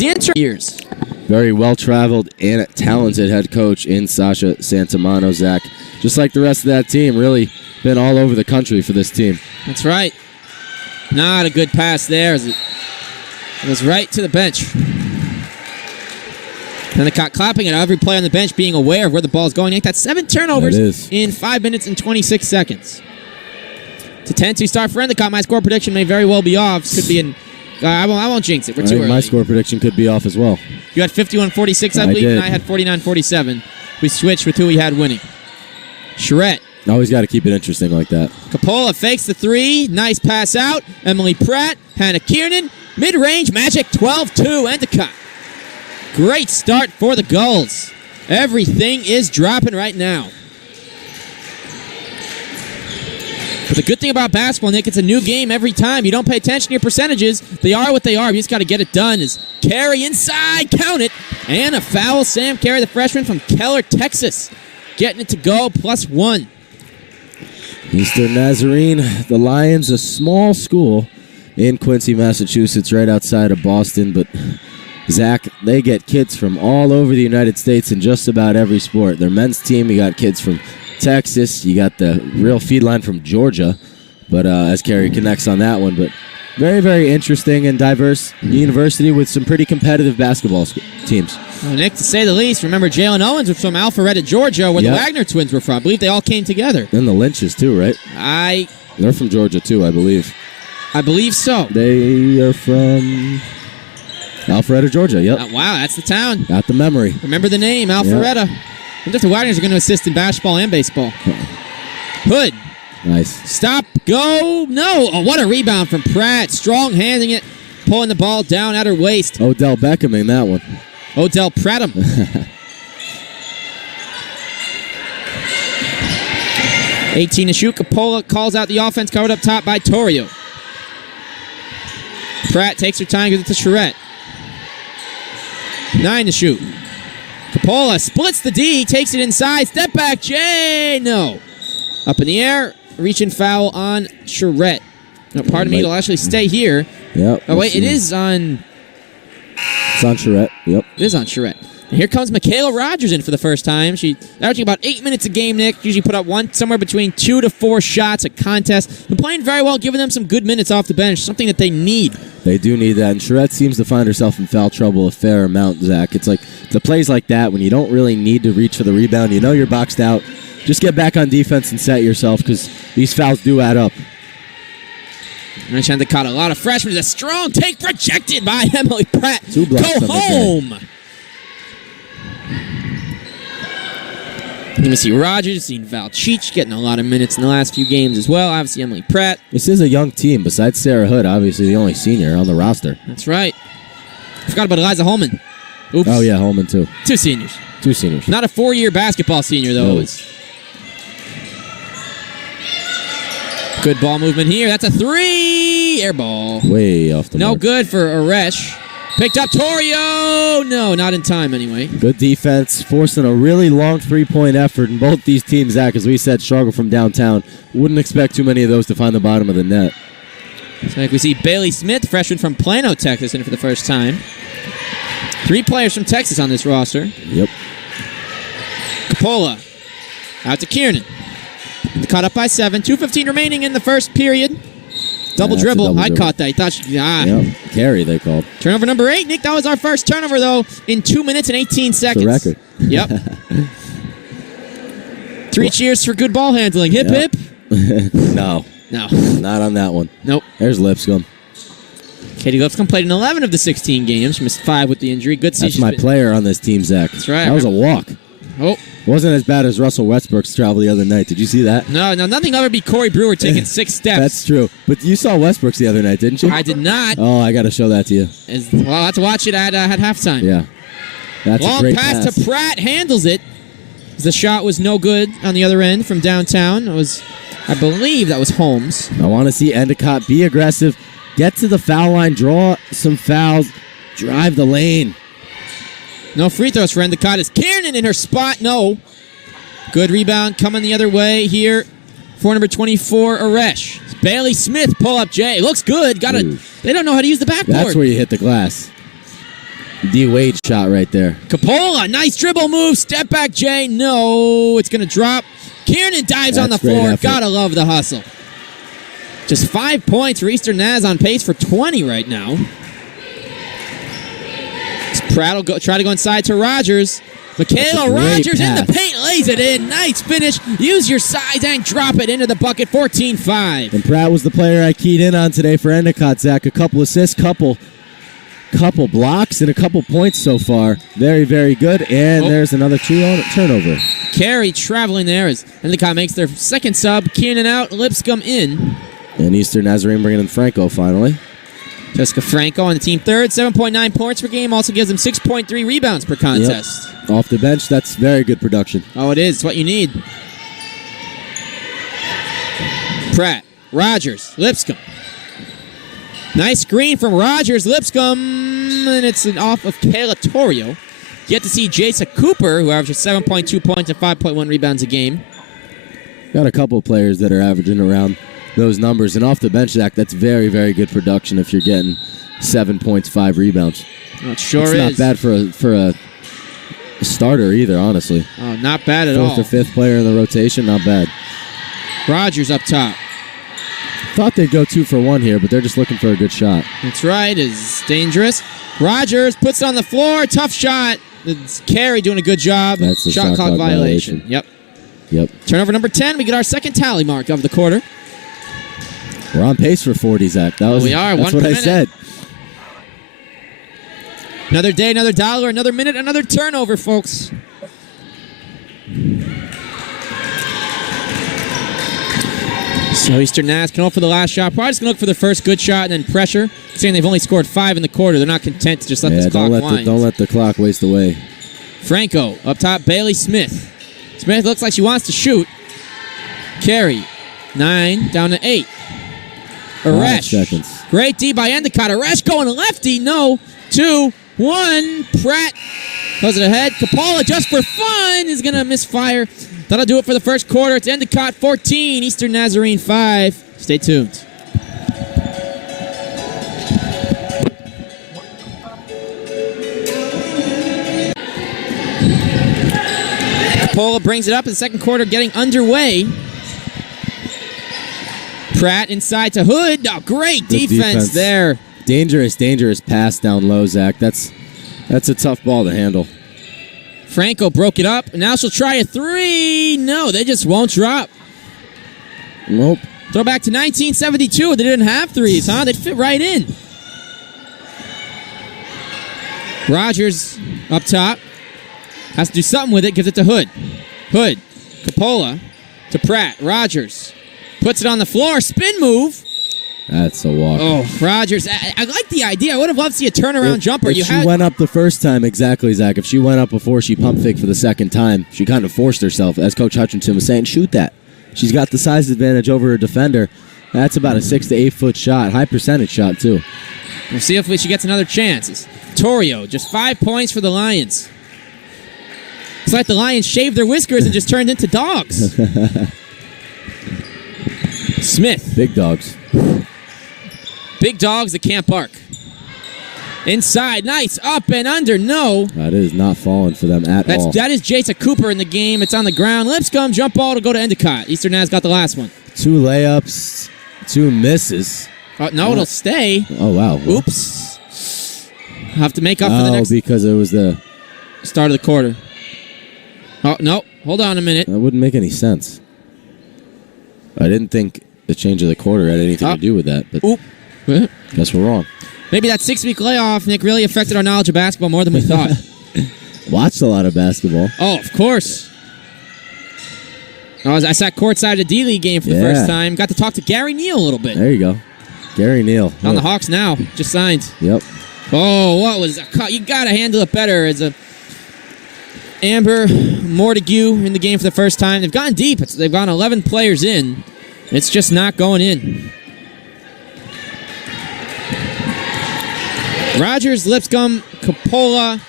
The years. Very well-traveled and talented head coach in Sasha Santamano, Zach. Just like the rest of that team, really been all over the country for this team. That's right. Not a good pass there. It was right to the bench. And the caught clapping at every player on the bench being aware of where the ball is going. That's 7 turnovers in 5 minutes and 26 seconds. It's a 10-2 start for Endicott. My score prediction may very well be off. Could be in... I won't jinx it. We're too early. My score prediction could be off as well. You had 51-46, I believe, and I had 49-47. We switched with who we had winning. Charette. Always got to keep it interesting like that. Capola fakes the 3. Nice pass out. Emily Pratt. Hannah Kiernan. Mid-range magic 12-2 Endicott. Great start for the Gulls. Everything is dropping right now. But the good thing about basketball, Nick, it's a new game every time. You don't pay attention to your percentages. They are what they are. You just got to get it done. Is Carey inside, count it. And a foul. Sam Carey, the freshman from Keller, Texas, getting it to go, +1. Eastern Nazarene, the Lions, a small school in Quincy, Massachusetts, right outside of Boston. But, Zach, they get kids from all over the United States in just about every sport. Their men's team, you got kids from Texas, you got the real feed line from Georgia, but as Carey connects on that one. But very, very interesting and diverse university with some pretty competitive basketball teams. Well, Nick, to say the least, remember Jalen Owens was from Alpharetta, Georgia, where the Wagner twins were from. I believe they all came together. And the Lynches, too, right? They're from Georgia, too, I believe. I believe so. They are from Alpharetta, Georgia, yep. Wow, that's the town. Got the memory. Remember the name, Alpharetta. Yep. I wonder if the Wagners are going to assist in basketball and baseball. Hood. Nice. Stop. Go. No. Oh, what a rebound from Pratt. Strong handing it. Pulling the ball down at her waist. Odell Beckham in that one. Odell Prattam. 18 to shoot. Capola calls out the offense, covered up top by Torrio. Pratt takes her time, gives it to Charette. 9 to shoot. Capola splits the D, takes it inside. Step back, Jay. No. Up in the air. Reach and foul on Charette. No, pardon me, it'll actually stay here. Yep. Oh, wait, it is on... It's on Charette, yep. It is on Charette. And here comes Michaela Rogers in for the first time. She's averaging about 8 minutes a game, Nick. Usually put up somewhere between 2 to 4 shots a contest. Been playing very well, giving them some good minutes off the bench, something that they need. They do need that, and Charette seems to find herself in foul trouble a fair amount, Zach. It's like the plays like that when you don't really need to reach for the rebound, you know you're boxed out, just get back on defense and set yourself because these fouls do add up. Mentioned they caught a lot of freshmen. A strong take projected by Emily Pratt. Go home. You can see Rogers, seen Val Cheech getting a lot of minutes in the last few games as well. Obviously, Emily Pratt. This is a young team. Besides Sarah Hood, obviously the only senior on the roster. That's right. I forgot about Eliza Holman. Oops. Oh, yeah, Holman, too. 2 seniors. 2 seniors. Not a 4-year basketball senior, though. No. Good ball movement here. That's a 3. Air ball. Way off the mark. No good for Aresh. Picked up Torrio. No, not in time anyway. Good defense, forcing a really long three-point effort. And both these teams, Zach, as we said, struggle from downtown. Wouldn't expect too many of those to find the bottom of the net. So like we see Bailey Smith, freshman from Plano, Texas, in for the first time. 3 players from Texas on this roster. Yep. Capola. Out to Kiernan. Caught up by 7. 2:15 remaining in the first period. Double dribble. I caught that. I thought she... Yep. Carry, they called. Turnover number 8. Nick, that was our first turnover, though, in 2 minutes and 18 seconds. It's a record. Yep. 3 cheers for good ball handling. Hip, hip. No. Not on that one. Nope. There's Lipscomb. Katie Lipscomb played in 11 of the 16 games. She missed 5 with the injury. Good season. That's my player on this team, Zach. That's right. That was a walk. Oh. Wasn't as bad as Russell Westbrook's travel the other night. Did you see that? No, nothing ever beat Corey Brewer taking 6 steps. That's true. But you saw Westbrook's the other night, didn't you? I did not. Oh, I got to show that to you. Well, let's watch it at halftime. Yeah. That's long a great pass to Pratt. Handles it. The shot was no good on the other end from downtown. I believe that was Holmes. I want to see Endicott be aggressive, get to the foul line, draw some fouls, drive the lane. No free throws for Endicott. Is Kiernan in her spot? No. Good rebound coming the other way here for number 24, Aresh. Bailey Smith, pull up Jay. Looks good. They don't know how to use the backboard. That's where you hit the glass. D. Wade shot right there. Capola, nice dribble move. Step back, Jay. No, it's going to drop. Kiernan dives on the That's great floor. effort. Gotta love the hustle. Just 5 points for Eastern Naz, on pace for 20 right now. Pratt will try to go inside to Rogers. Michaela Rogers in the paint, lays it in. Nice finish. Use your size and drop it into the bucket. 14-5. And Pratt was the player I keyed in on today for Endicott, Zach. A couple assists, couple blocks, and a couple points so far. Very, very good. And there's another turnover. Carey traveling there as Endicott makes their second sub. Keenan out, Lipscomb in. And Eastern Nazarene bringing in Franco finally. Jessica Franco on the team third. 7.9 points per game. Also gives them 6.3 rebounds per contest. Yep. Off the bench, that's very good production. Oh, it is. It's what you need. Pratt, Rogers, Lipscomb. Nice screen from Rogers, Lipscomb, and it's an off of Kayla Torrio. You get to see Jasa Cooper, who averages 7.2 points and 5.1 rebounds a game. Got a couple players that are averaging around those numbers, and off the bench, Zach, that's very, very good production if you're getting 7 points, 5 rebounds. Oh, it sure it's is. Not bad for a starter either, honestly. Oh, not bad at all. Fourth or fifth player in the rotation, not bad. Rogers up top. Thought they'd go 2 for 1 here, but they're just looking for a good shot. That's right. It's dangerous. Rogers puts it on the floor. Tough shot. It's Carey doing a good job. That's the shot clock violation. Yep. Turnover number 10. We get our second tally mark of the quarter. We're on pace for 40, Zach. We are. That's one what per I minute. said. Another day, another dollar, another minute, another turnover, folks. So Eastern Naz can hope for the last shot. Probably just going to look for the first good shot and then pressure. Saying they've only scored 5 in the quarter. They're not content to just let this clock wind. Don't let the clock waste away. Franco up top. Bailey Smith. Smith looks like she wants to shoot. Carey. 9 down to 8. 5 Aresh. seconds. Great D by Endicott. Aresh going to lefty. No. 2, 1. Pratt goes it ahead. Capola just for fun is going to misfire. That'll do it for the first quarter. It's Endicott 14, Eastern Nazarene 5. Stay tuned. Capola brings it up in the second quarter, getting underway. Pratt inside to Hood. Oh, great defense there. Dangerous pass down low, Zach. That's a tough ball to handle. Franco broke it up. Now she'll try a 3. No, they just won't drop. Nope. Throw back to 1972. They didn't have threes, huh? They'd fit right in. Rogers up top. Has to do something with it. Gives it to Hood. Hood. Capola to Pratt. Rogers puts it on the floor. Spin move. That's a walk. Oh, Rogers. I like the idea. I would have loved to see a turnaround jumper. If she went up the first time, exactly, Zach. If she went up before she pump faked for the second time, she kind of forced herself, as Coach Hutchinson was saying, shoot that. She's got the size advantage over her defender. That's about a 6 to 8 foot shot. High percentage shot, too. We'll see if she gets another chance. Torrio, just 5 points for the Lions. It's like the Lions shaved their whiskers and just turned into dogs. Smith. Big dogs. Big dogs that can't bark. Inside, nice, up and under, no. That is not falling for them at all. That is Jasa Cooper in the game. It's on the ground. Lipscomb, jump ball to go to Endicott. Eastern Naz got the last one. 2 layups, 2 misses. No, it'll stay. Oh, wow. Oops. Have to make up for the next because it was the start of the quarter. Oh, no. Hold on a minute. That wouldn't make any sense. I didn't think the change of the quarter had anything to do with that, but guess we're wrong. Maybe that 6-week layoff, Nick, really affected our knowledge of basketball more than we thought. Watched a lot of basketball. Oh, of course. I sat courtside at a D-League game for the first time. Got to talk to Gary Neal a little bit. There you go. Gary Neal. On the Hawks now. Just signed. Yep. Oh, what was that? You got to handle it better. As a Amber Mortigue in the game for the first time. They've gone deep. They've gone 11 players in. It's just not going in. Rogers, Lipscomb, Capola,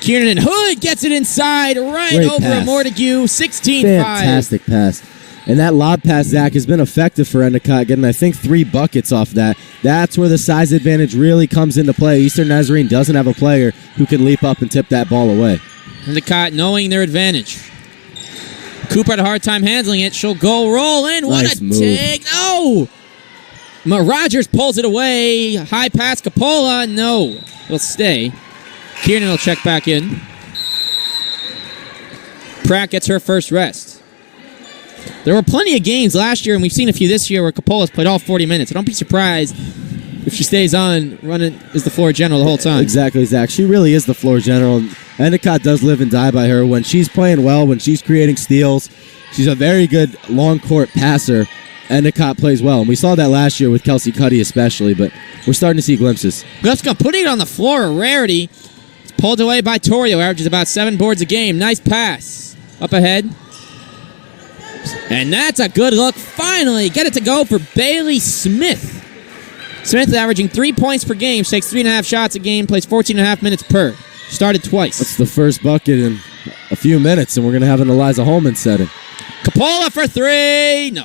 Kiernan, and Hood gets it inside right over a Mortigue. 16-5. Fantastic pass. And that lob pass, Zach, has been effective for Endicott, getting, I think, 3 buckets off that. That's where the size advantage really comes into play. Eastern Nazarene doesn't have a player who can leap up and tip that ball away. Endicott knowing their advantage. Cooper had a hard time handling it. She'll go roll in. What Nice a move. take. No! Rogers pulls it away. High pass, Capola. No. It'll stay. Kiernan will check back in. Pratt gets her first rest. There were plenty of games last year, and we've seen a few this year, where Capola's played all 40 minutes. So don't be surprised if she stays on, running as the floor general the whole time. Exactly, Zach. She really is the floor general. Endicott does live and die by her. When she's playing well, when she's creating steals, she's a very good long court passer. Endicott plays well. And we saw that last year with Kelsey Cuddy especially, but we're starting to see glimpses. Gupska putting it on the floor, a rarity. It's pulled away by Torrio, averages about 7 boards a game. Nice pass. Up ahead. And that's a good look. Finally, get it to go for Bailey Smith. Smith is averaging 3 points per game. She takes 3.5 shots a game, plays 14.5 minutes per. Started twice. That's the first bucket in a few minutes, and we're going to have an Eliza Holman setting. Capola for 3. No.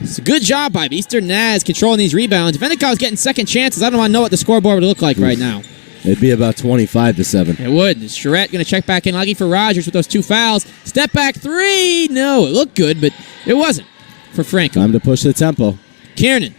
It's a good job by Eastern Naz controlling these rebounds. If Endicott was getting second chances, I don't want to know what the scoreboard would look like right now. It'd be about 25-7. It would. Charette going to check back in. Lucky for Rogers with those 2 fouls. Step back 3. No, it looked good, but it wasn't for Franco. Time to push the tempo. Kiernan.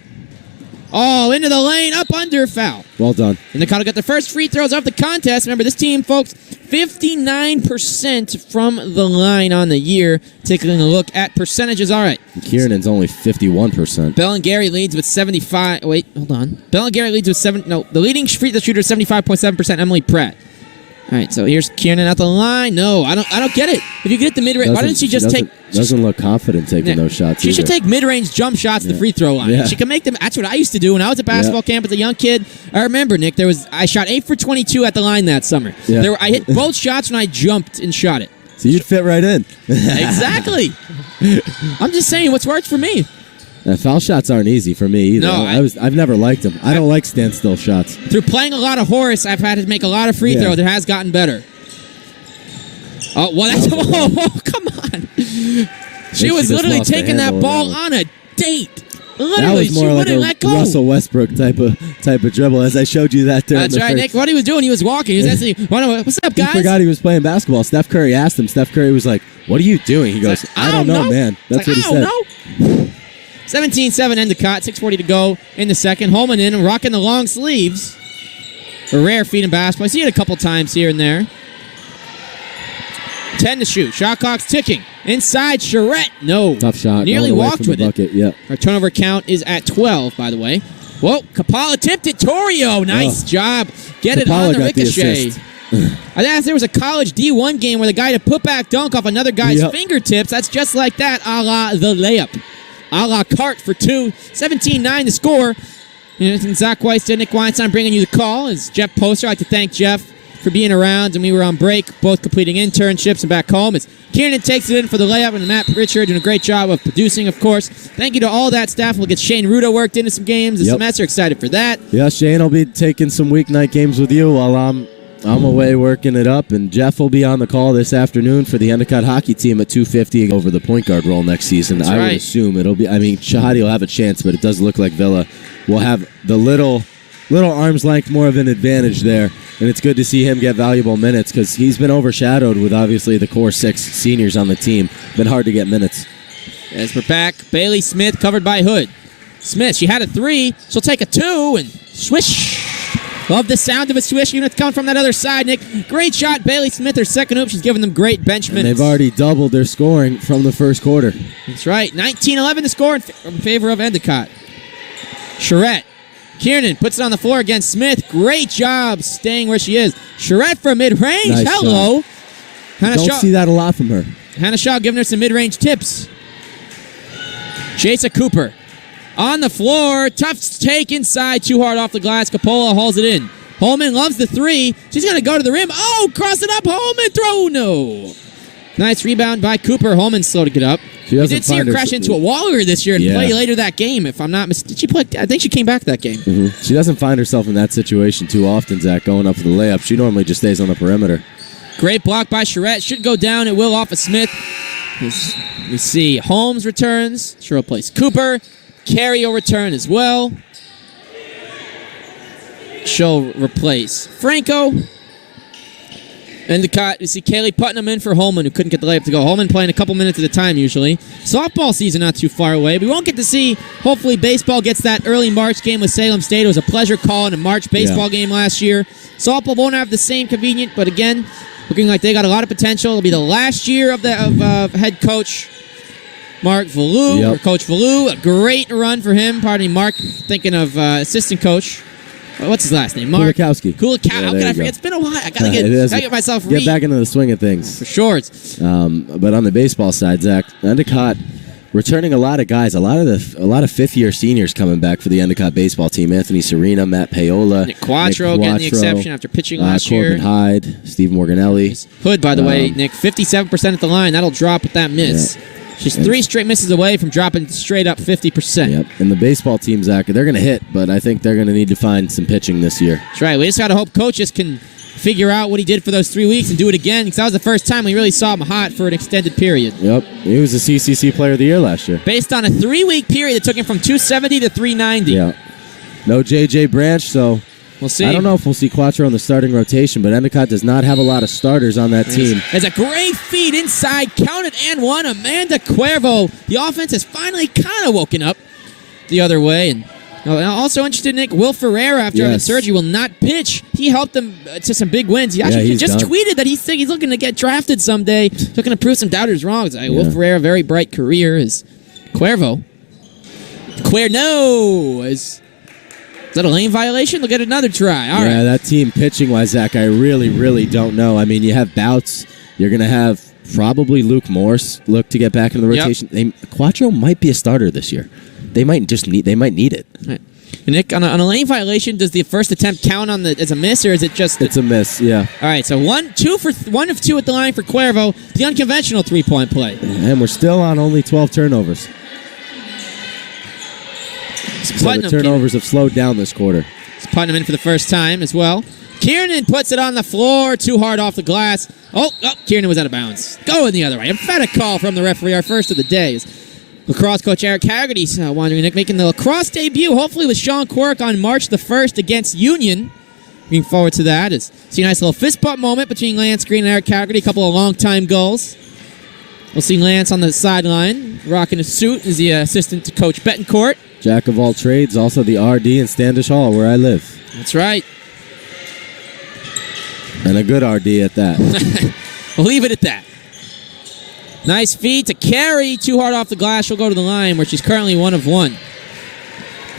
Oh, into the lane, up under, foul. Well done. And Endicott got the first free throws of the contest. Remember, this team, folks, 59% from the line on the year. Taking a look at percentages. All right. Kiernan's only 51%. Bellingary leads with 75. Wait, hold on. Bellingary leads with 7. No, the leading free throw shooter is 75.7%. Emily Pratt. All right, so here's Kiernan at the line. No, I don't get it. If you get the mid-range, why didn't she just take? Doesn't look confident taking those shots. She should take mid-range jump shots at the free throw line. Yeah. She can make them. That's what I used to do when I was at basketball camp as a young kid. I remember, Nick. I shot 8 for 22 at the line that summer. Yeah. I hit both shots when I jumped and shot it. So you'd fit right in. Exactly. I'm just saying what's worked for me. Foul shots aren't easy for me either. No, I've never liked them. I don't like standstill shots. Through playing a lot of horse, I've had to make a lot of free throws. It has gotten better. Oh, well, that's... Oh, come on. She was literally taking that ball on a date. Literally, that was more she like wouldn't a let go. Russell Westbrook type of dribble, as I showed you that during That's the right, first. Nick. What he was doing, he was walking. He was asking, what's up, guys? He forgot he was playing basketball. Steph Curry asked him. Steph Curry was like, what are you doing? He goes, I don't know, man. That's what he said. I don't know. 17-7 Endicott, 6:40 to go in the second. Holman in and rocking the long sleeves. A rare feat in basketball. I see it a couple times here and there. 10 to shoot. Shot clock's ticking. Inside, Charette. No. Tough shot. Nearly Going away walked from the with bucket. it. Yep. Our turnover count is at 12, by the way. Whoa, Capala tipped it. Torrio, nice job. Get it on the ricochet. I think there was a college D1 game where the guy had a putback dunk off another guy's fingertips. That's just like that, a la the layup. A la carte for 2. 17-9 to score. And Zach Weiss and Nick Weinstein bringing you the call. As Jeff Poster, I'd like to thank Jeff for being around, and we were on break, both completing internships and back home. As Kiernan takes it in for the layup, and Matt Pritchard doing a great job of producing, of course. Thank you to all that staff. We'll get Shane Ruda worked into some games this semester. Excited for that. Yeah, Shane will be taking some weeknight games with you while I'm away working it up, and Jeff will be on the call this afternoon for the Endicott hockey team at 2:50 over the point guard role next season. That's I right. would assume it'll be. I mean, Shahadi will have a chance, but it does look like Villa will have the little arm's length more of an advantage there, and it's good to see him get valuable minutes because he's been overshadowed with obviously the core 6 seniors on the team. Been hard to get minutes. As we're back, Bailey Smith covered by Hood. Smith, she had a 3. She'll take a 2 and swish. Love the sound of a swish unit coming from that other side, Nick. Great shot, Bailey Smith, her second hoop. She's giving them great bench minutes. And they've already doubled their scoring from the first quarter. That's right. 19-11 to score in favor of Endicott. Charette. Kiernan puts it on the floor against Smith. Great job staying where she is. Charette for mid-range. Nice Hello. Don't see that a lot from her. Hannah Shaw giving her some mid-range tips. Jasa Cooper on the floor. Tough take inside. Too hard off the glass. Capola hauls it in. Holman loves the 3. She's going to go to the rim. Oh, cross it up. Holman throw. No. Nice rebound by Cooper. Holman slow to get up. We did see her crash into a wall earlier this year and play later that game, if I'm not mistaken. Did she play? I think she came back that game. Mm-hmm. She doesn't find herself in that situation too often, Zach, going up for the layup. She normally just stays on the perimeter. Great block by Charette. Should go down. It will off of Smith. We see Holmes returns. She'll replace Cooper. Carey will return as well. She'll replace Franco. Endicott, we see Kaylee Putnam in for Holman, who couldn't get the layup to go. Holman playing a couple minutes at a time usually. Softball season not too far away. We won't get to see, hopefully baseball gets that early March game with Salem State. It was a pleasure calling a March baseball game last year. Softball won't have the same convenient, but again, looking like they got a lot of potential. It'll be the last year of head coach Mark Valou, or Coach Valou. A great run for him. Pardon me, Mark, thinking of assistant coach. What's his last name? Mark Kulikowski. How could I forget? It's been a while. I gotta get myself get back into the swing of things. For sure. But on the baseball side, Zach, Endicott returning a lot of guys, a lot of fifth-year seniors coming back for the Endicott baseball team. Anthony Serena, Matt Paola, Nick Quattro getting the exception after pitching last year. Corbin Hyde, Steve Morganelli. Hood, by the way, Nick, 57% at the line. That'll drop with that miss. Yeah. She's 3 straight misses away from dropping straight up 50%. Yep. And the baseball team, Zach, they're going to hit, but I think they're going to need to find some pitching this year. That's right. We just got to hope coaches can figure out what he did for those 3 weeks and do it again, because that was the first time we really saw him hot for an extended period. Yep. He was the CCC Player of the Year last year. Based on a 3-week period that took him from 270 to 390. Yeah. No J.J. Branch, so we'll see. I don't know if we'll see Quattro in the starting rotation, but Endicott does not have a lot of starters on that team. There's a great feed inside, counted and one. Amanda Cuervo. The offense has finally kind of woken up the other way. And also interested, Nick, Will Ferreira, after having surgery, will not pitch. He helped them to some big wins. He actually just tweeted that he's looking to get drafted someday. Looking to prove some doubters wrong. Will Ferreira, very bright career. Is Cuervo. Is that a lane violation? Look at another try. All right. That team pitching-wise, Zach, I really, really don't know. I mean, you have Bouts. You're going to have probably Luke Morse look to get back into the rotation. Quattro might be a starter this year. They might need it. Right. Nick, on a lane violation, does the first attempt count as a miss, or is it just... It's a miss, yeah. All right, so 1 of 2 at the line for Cuervo, the unconventional three-point play. And we're still on only 12 turnovers. So the turnovers have slowed down this quarter. It's Putnam in for the first time as well. Kiernan puts it on the floor, too hard off the glass. Oh, Kiernan was out of bounds. Going the other way. Emphatic call from the referee, our first of the day. Lacrosse coach Eric Haggerty's wandering, Nick, making the lacrosse debut, hopefully with Sean Quirk on March the 1st against Union. Looking forward to that. See a nice little fist bump moment between Lance Green and Eric Haggerty, a couple of long-time goals. We'll see Lance on the sideline, rocking a suit as the assistant to Coach Betancourt. Jack of all trades, also the RD in Standish Hall, where I live. That's right. And a good RD at that. We'll leave it at that. Nice feed to Carey. Too hard off the glass. She'll go to the line, where she's currently 1 of 1.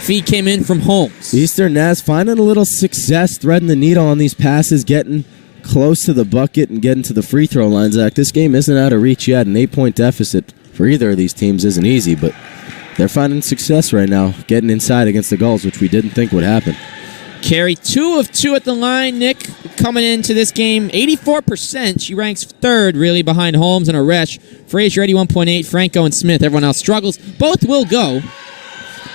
Feed came in from Holmes. Eastern Naz finding a little success, threading the needle on these passes, getting close to the bucket and getting to the free throw line, Zach. This game isn't out of reach yet. An 8-point deficit for either of these teams isn't easy, but they're finding success right now, getting inside against the Gulls, which we didn't think would happen. Carey, 2 of 2 at the line. Nick, coming into this game, 84%. She ranks 3rd, really, behind Holmes and Aresh. Frazier, 81.8. Franco and Smith. Everyone else struggles. Both will go.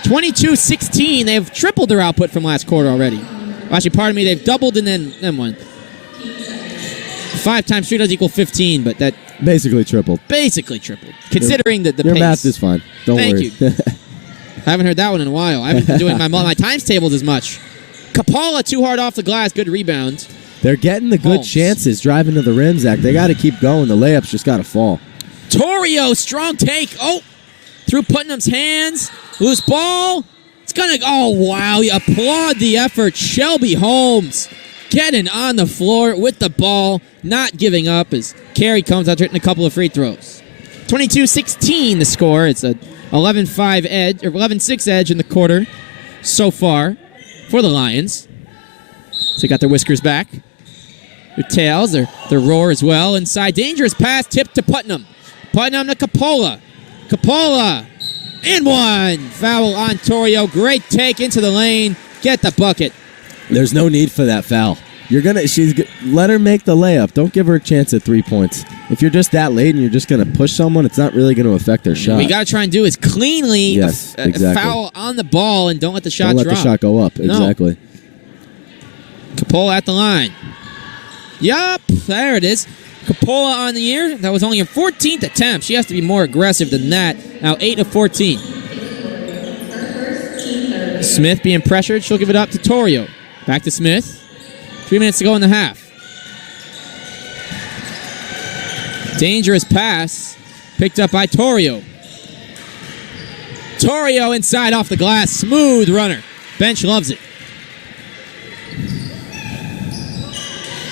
22-16. They've tripled their output from last quarter already. Actually, pardon me, they've doubled and then one. 5 times 3 does equal 15, but that... Basically tripled. Considering the Your pace. math is fine. Don't worry. Thank you. I haven't heard that one in a while. I haven't been doing my times tables as much. Kapala, too hard off the glass. Good rebound. They're getting the good chances driving to the rim, Zach. They got to keep going. The layups just got to fall. Torrio, strong take. Oh, through Putnam's hands. Loose ball. It's going to... Oh, wow. You applaud the effort. Shelby Holmes getting on the floor with the ball, not giving up as Carey comes out hitting a couple of free throws. 22-16 the score. It's a 11-5 edge, or 11-6 edge in the quarter so far for the Lions. So they got their whiskers back. Their tails, their roar as well. Inside, dangerous pass, tipped to Putnam. Putnam to Capola. Capola, and one. Foul on Torrio. Great take into the lane. Get the bucket. There's no need for that foul. Let her make the layup. Don't give her a chance at 3 points. If you're just that late and you're just going to push someone, it's not really going to affect their shot. What you got to try and do is cleanly foul on the ball and don't let the shot drop. Don't let the shot go up. Exactly. No. Capola at the line. Yup, there it is. Coppola on the year. That was only her 14th attempt. She has to be more aggressive than that. Now 8 of 14. Smith being pressured. She'll give it up to Torrio. Back to Smith. 3 minutes to go in the half. Dangerous pass. Picked up by Torrio. Torrio inside off the glass. Smooth runner. Bench loves it.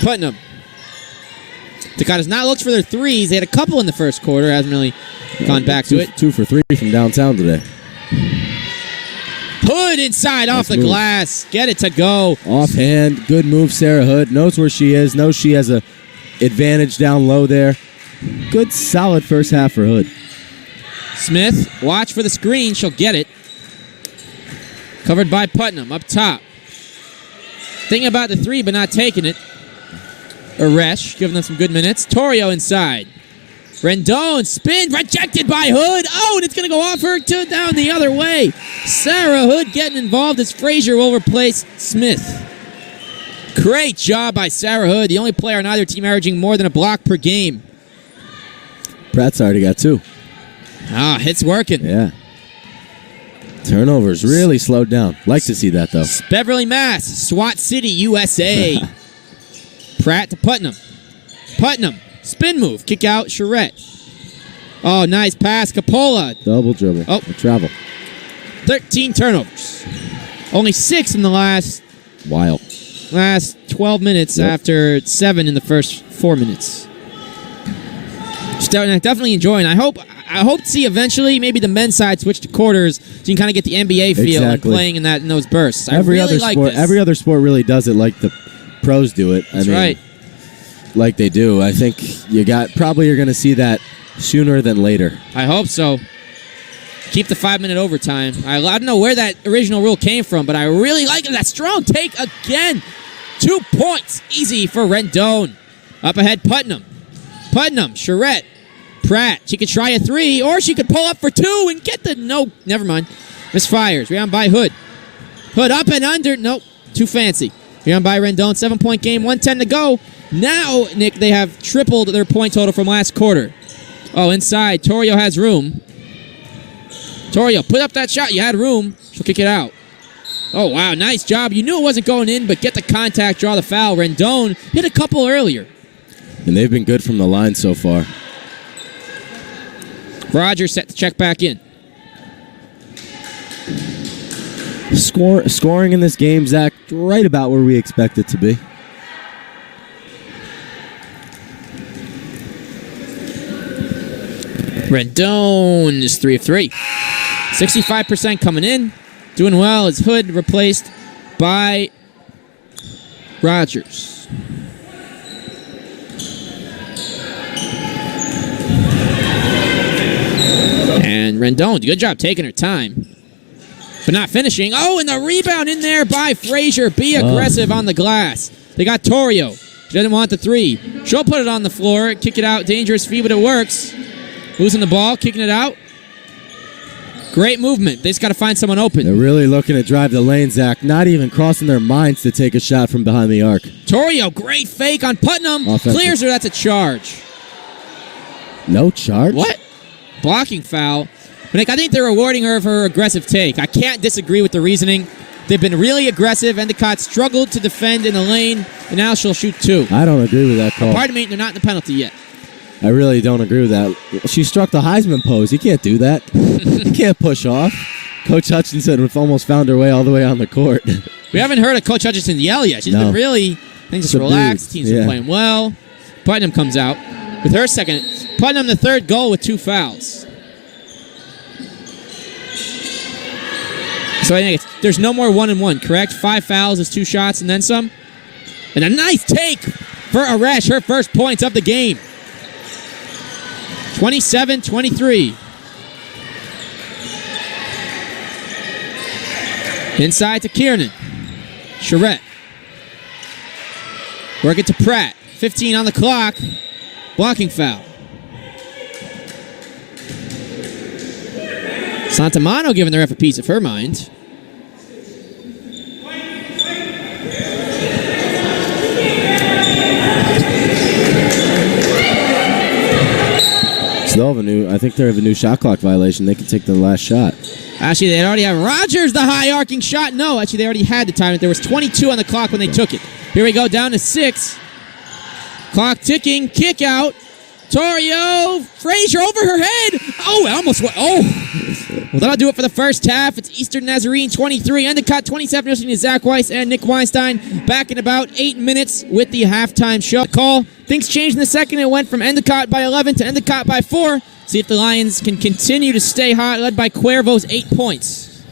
Putnam. Dakota has not looked for their threes. They had a couple in the first quarter. Hasn't really gone back to it. 2 for 3 from downtown today. Hood inside off the glass. Get it to go. Offhand. Good move, Sarah Hood. Knows where she is. Knows she has a advantage down low there. Good, solid first half for Hood. Smith, watch for the screen. She'll get it. Covered by Putnam up top. Thinking about the three, but not taking it. Aresh giving them some good minutes. Torrio inside. Rendon spin rejected by Hood. Oh, and it's going to go off her to down the other way. Sarah Hood getting involved as Frazier will replace Smith. Great job by Sarah Hood, the only player on either team averaging more than a block per game. Pratt's already got 2. Hits working. Yeah. Turnovers really slowed down. Like to see that, though. Beverly, Mass. SWAT City, USA. Pratt to Putnam. Putnam. Spin move. Kick out. Charette. Oh, nice pass. Coppola. Double dribble. Oh. Travel. 13 turnovers. Only 6 in the last 12 minutes after 7 in the first 4 minutes. Definitely enjoying. I hope to see eventually maybe the men's side switch to quarters so you can kind of get the NBA feel and playing in those bursts. Every other sport really does it like the pros do it. That's right. Like they do. I think you're going to see that sooner than later. I hope so. Keep the 5-minute overtime. I don't know where that original rule came from, but I really like it. That strong take again. 2 points. Easy for Rendon. Up ahead, Putnam. Charette. Pratt. She could try a 3, or she could pull up for 2 and get the... No, never mind. Misfires. Rebound by Hood. Hood up and under. Nope. Too fancy. Rebound by Rendon. 7-point game. 1:10 to go. Now, Nick, they have tripled their point total from last quarter. Oh, inside. Torrio has room. Torrio, put up that shot. You had room. She'll kick it out. Oh, wow. Nice job. You knew it wasn't going in, but get the contact, draw the foul. Rendon hit a couple earlier. And they've been good from the line so far. Rogers set to check back in. Scoring in this game, Zach, right about where we expect it to be. Rendon is 3 of 3. 65% coming in. Doing well as Hood replaced by Rogers. And Rendon, good job taking her time, but not finishing. Oh, and the rebound in there by Frazier. Be aggressive on the glass. They got Torrio. She doesn't want the 3. She'll put it on the floor, kick it out. Dangerous feed, but it works. Losing the ball, kicking it out. Great movement. They just got to find someone open. They're really looking to drive the lane, Zach. Not even crossing their minds to take a shot from behind the arc. Torrio, great fake on Putnam. Offensive. Clears her. That's a charge. No charge? What? Blocking foul. But Nick, I think they're rewarding her for her aggressive take. I can't disagree with the reasoning. They've been really aggressive. Endicott struggled to defend in the lane, and now she'll shoot 2. I don't agree with that call. Pardon me, they're not in the penalty yet. I really don't agree with that. She struck the Heisman pose. You can't do that. You can't push off. Coach Hutchinson almost found her way all the way on the court. We haven't heard of Coach Hutchinson yell yet. She's been really, just subdued. Relaxed. Teams been playing well. Putnam comes out with her second. Putnam the third goal with 2 fouls. So I think there's no more 1-and-1, correct? 5 fouls is 2 shots and then some. And a nice take for Aresh, her first points of the game. 27-23. Inside to Kiernan. Charette. Work it to Pratt. 15 on the clock. Blocking foul. Santamano giving the ref a piece of her mind. think they have a new shot clock violation. They can take the last shot. Actually, they already have Rogers, the high arcing shot. No, actually, they already had the time. There was 22 on the clock when they took it. Here we go, down to 6. Clock ticking, kick out. Torrio, Frazier over her head. Oh, it almost went. Oh. Well, that'll do it for the first half. It's Eastern Nazarene 23, Endicott 27. Listening to Zach Weiss and Nick Weinstein back in about 8 minutes with the halftime show. Call. Things changed in the second. It went from Endicott by 11 to Endicott by 4. See if the Lions can continue to stay hot, led by Cuervo's 8 points.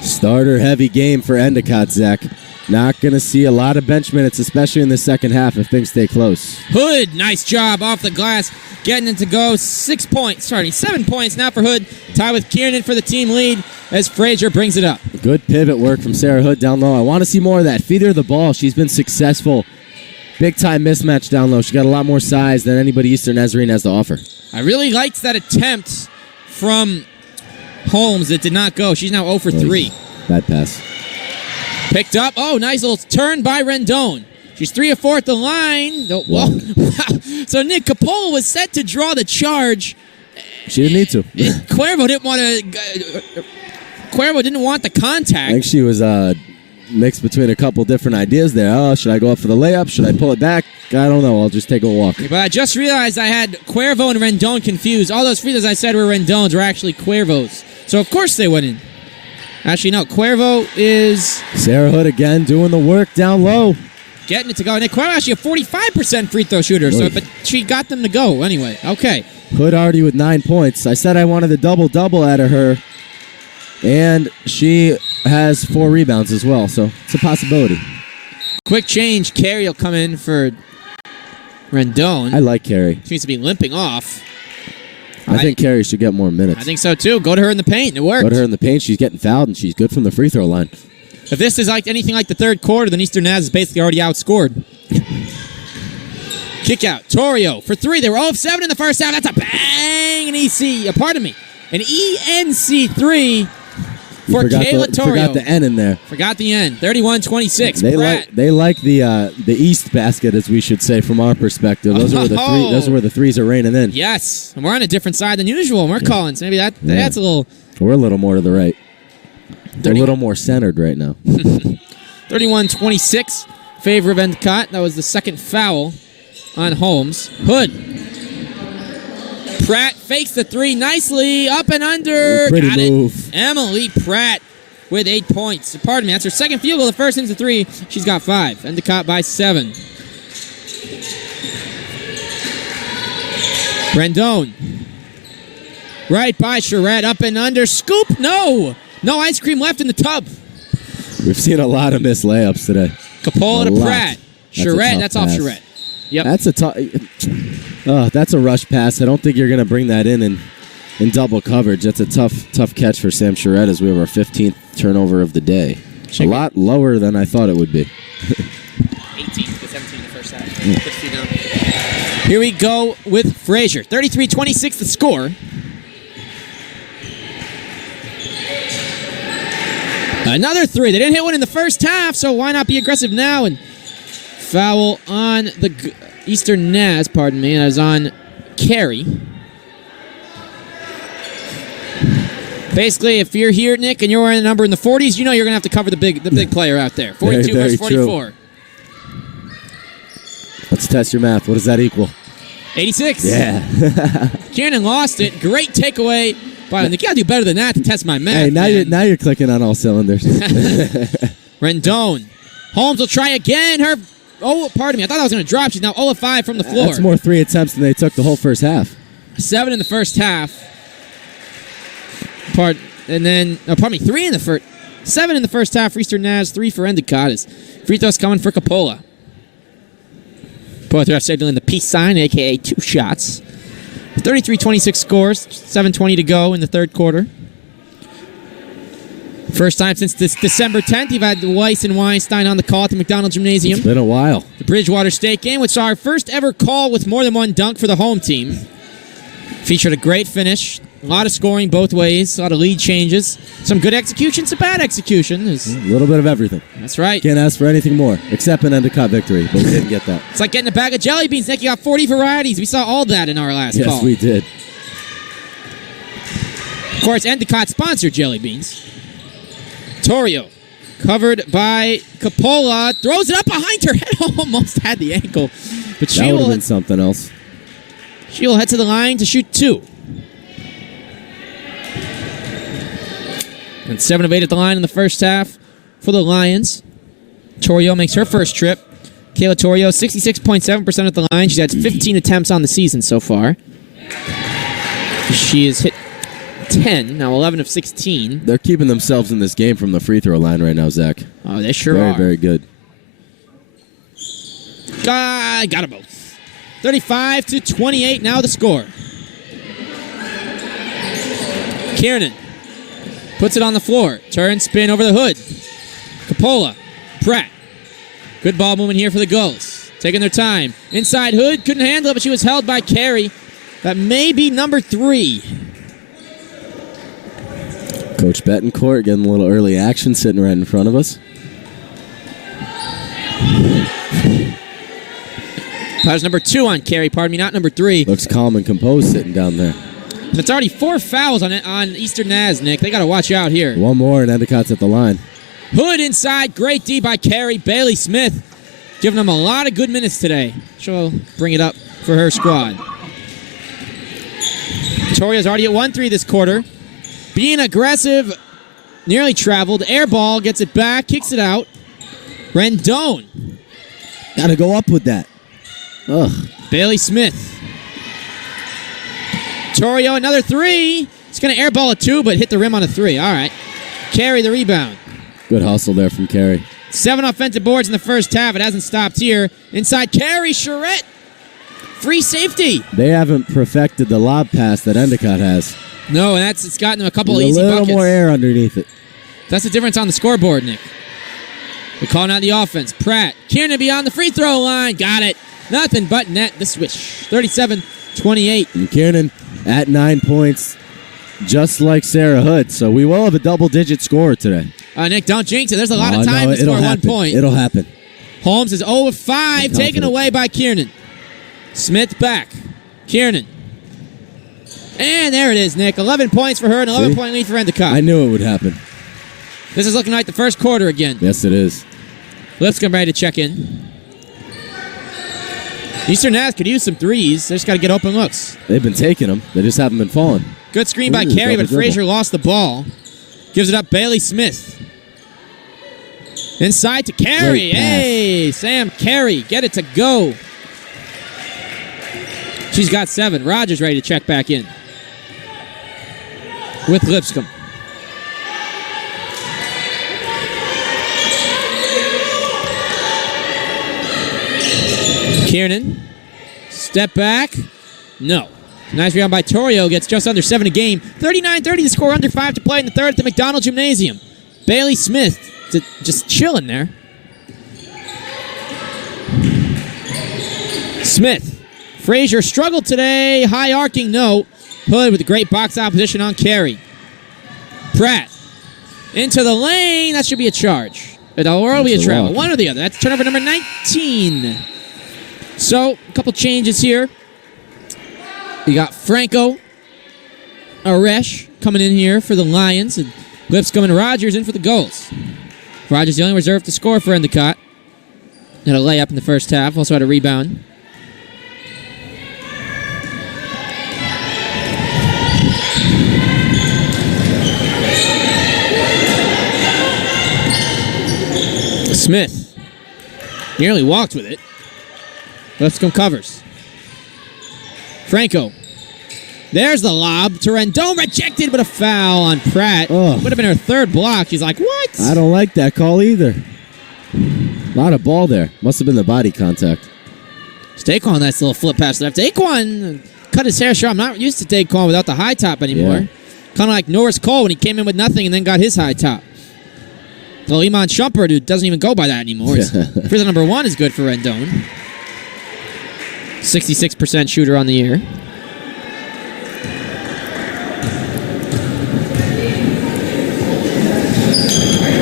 Starter-heavy game for Endicott, Zach. Not going to see a lot of bench minutes, especially in the second half if things stay close. Hood, nice job off the glass, getting it to go. 7 points now for Hood. Tie with Kiernan for the team lead as Frazier brings it up. Good pivot work from Sarah Hood down low. I want to see more of that. Feed her the ball. She's been successful. Big-time mismatch down low. She got a lot more size than anybody Eastern Nazarene has to offer. I really liked that attempt from Holmes. It did not go. She's now 0 for 3. Bad pass. Picked up. Oh, nice little turn by Rendon. She's 3 of 4 at the line. Oh, wow. So Nick Capola was set to draw the charge. She didn't need to. Cuervo didn't want the contact. I think she was mixed between a couple different ideas there. Oh, should I go up for the layup? Should I pull it back? I don't know. I'll just take a walk. But I just realized I had Cuervo and Rendon confused. All those free throws I said were Rendon's were actually Cuervo's. So, of course, they went in. Actually, no. Cuervo is... Sarah Hood again doing the work down low. Getting it to go. And Cuervo actually a 45% free throw shooter, but she got them to go anyway. Okay. Hood already with 9 points. I said I wanted a double-double out of her, and she has 4 rebounds as well, so it's a possibility. Quick change. Carey will come in for Rendon. I like Carey. She needs to be limping off. I think Carey should get more minutes. I think so, too. Go to her in the paint. It worked. Go to her in the paint. She's getting fouled, and she's good from the free throw line. If this is like anything like the third quarter, then Eastern Naz is basically already outscored. Kick out. Torrio for 3. They were 0 of 7 in the first half. That's a bang. An ENC 3 for Kayla Torrio. Forgot the N in there. Forgot the N. 31-26. They like the East basket, as we should say, from our perspective. Those are where the threes are raining in. Yes, and we're on a different side than usual. And we're calling, so maybe that's a little. We're a little more to the right. We're a little more centered right now. 31-26, favor of Endicott. That was the second foul on Holmes. Hood. Pratt fakes the 3 nicely. Up and under. Pretty Got move. it. Emily Pratt with 8 points. Pardon me. That's her second field goal. The first into 3. She's got 5. Endicott by 7. Rendon. Right by Charette. Up and under. Scoop. No. No ice cream left in the tub. We've seen a lot of missed layups today. Capola to Pratt. Charette. That's off Charette. Yep. That's a rush pass. I don't think you're going to bring that in double coverage. That's a tough catch for Sam Charette as we have our 15th turnover of the day. A lot lower than I thought it would be. 18 to 17 in the first half. Yeah. Here we go with Frazier. 33-26 the score. Another 3. They didn't hit one in the first half, so why not be aggressive now? And foul on the Eastern Naz, pardon me. That was on Carey. Basically, if you're here, Nick, and you're wearing a number in the 40s, you know you're going to have to cover the big player out there. 42 versus 44. True. Let's test your math. What does that equal? 86. Yeah. Kiernan lost it. Great takeaway. But Nick, you got to do better than that to test my math. Hey, now you're clicking on all cylinders. Rendon. Holmes will try again. Pardon me. I thought I was going to drop. She's now 0 of 5 from the floor. That's more 3 attempts than they took the whole first half. 7 in the first half. 3 in the first. 7 in the first half for Eastern Naz. 3 for Endicott. Free throws coming for Capola. Both are signaling the peace sign, a.k.a. 2 shots. 33-26 scores. 7:20 to go in the third quarter. First time since this December 10th, you've had Weiss and Weinstein on the call at the McDonald Gymnasium. It's been a while. The Bridgewater State game, which saw our first ever call with more than one dunk for the home team. Featured a great finish. A lot of scoring both ways. A lot of lead changes. Some good execution, some bad execution. A little bit of everything. That's right. Can't ask for anything more, except an Endicott victory, but we didn't get that. It's like getting a bag of jelly beans. Nick, you got 40 varieties. We saw all that in our last call. Yes, we did. course, Endicott-sponsored jelly beans. Torrio, covered by Coppola, throws it up behind her head. Almost had the ankle. But That would have been something else. she'll head to the line to shoot 2. And 7 of 8 at the line in the first half for the Lions. Torrio makes her first trip. Kayla Torrio, 66.7% at the line. She's had 15 attempts on the season so far. She has hit 10, now 11 of 16. They're keeping themselves in this game from the free throw line right now, Zach. Oh, they sure Very, are. very good. Got them both. 35-28, now the score. Kiernan puts it on the floor. Turn, spin over the hood. Coppola. Pratt. Good ball movement here for the Gulls. Taking their time. Inside hood. Couldn't handle it, but she was held by Carey. That may be number 3. Coach Betancourt getting a little early action sitting right in front of us. That was number 2 on Carey, pardon me, not number 3. Looks calm and composed sitting down there. And it's already 4 fouls on Eastern Naz, Nick. They got to watch out here. One more and Endicott's at the line. Hood inside. Great D by Carey. Bailey Smith giving them a lot of good minutes today. She'll bring it up for her squad. Torrio's already at 1-3 this quarter. Being aggressive. Nearly traveled. Air ball. Gets it back. Kicks it out. Rendon. Got to go up with that. Ugh. Bailey Smith. Torrio, another 3. He's going to airball a 2, but hit the rim on a 3. All right. Carey the rebound. Good hustle there from Carey. 7 offensive boards in the first half. It hasn't stopped here. Inside Carey, Charette. Free safety. They haven't perfected the lob pass that Endicott has. No, and it's gotten them a couple of There's easy a little buckets. more air underneath it. That's the difference on the scoreboard, Nick. We're calling out the offense. Pratt. Kiernan beyond the free throw line. Got it. Nothing but net. The swish. 37-28. And Kiernan at 9 points, just like Sarah Hood. So we will have a double-digit score today. Nick, don't jinx it. There's a lot of time to it'll score happen. 1 point. It'll happen. Holmes is 0 of 5, taken confident. away by Kiernan. Smith back. Kiernan. And there it is, Nick. 11 points for her, an 11-point lead for Endicott. I knew it would happen. This is looking like the first quarter again. Yes, it is. Lipscomb ready to check in. Eastern Naz could use some threes. They just got to get open looks. They've been taking them. They just haven't been falling. Good screen by Ooh, Carey, double but dribble. Frazier lost the ball. Gives it up Bailey Smith. Inside to Carey. Great pass. Hey, Sam Carey. Get it to go. She's got 7. Rogers ready to check back in. With Lipscomb. Kiernan. Step back. No. Nice rebound by Torrio. Gets just under 7 a game. 39-30 to score, under 5 to play in the third at the McDonald Gymnasium. Bailey Smith just chilling there. Smith. Frazier struggled today. High arcing, no. Hood with a great box opposition on Carey. Pratt. Into the lane. That should be a charge. Or it'll be a travel. walk. One or the other. That's turnover number 19. So, a couple changes here. You got Franco Aresh coming in here for the Lions, and Lipscomb and Rogers in for the Gulls. Rogers the only reserve to score for Endicott. Had a layup in the first half, also had a rebound. Smith nearly walked with it. Lipscomb covers. Franco. There's the lob to Rendon. Rejected, but a foul on Pratt. Ugh. Would have been her third block. She's like, what? I don't like that call either. A lot of ball there. Must have been the body contact. Daquan, nice little flip pass left. Daquan cut his hair short. I'm not used to Daquan without the high top anymore. Yeah. Kind of like Norris Cole when he came in with nothing and then got his high top. Well, Iman Shumpert, who doesn't even go by that anymore. Prison number 1 is good for Rendon. 66% shooter on the year.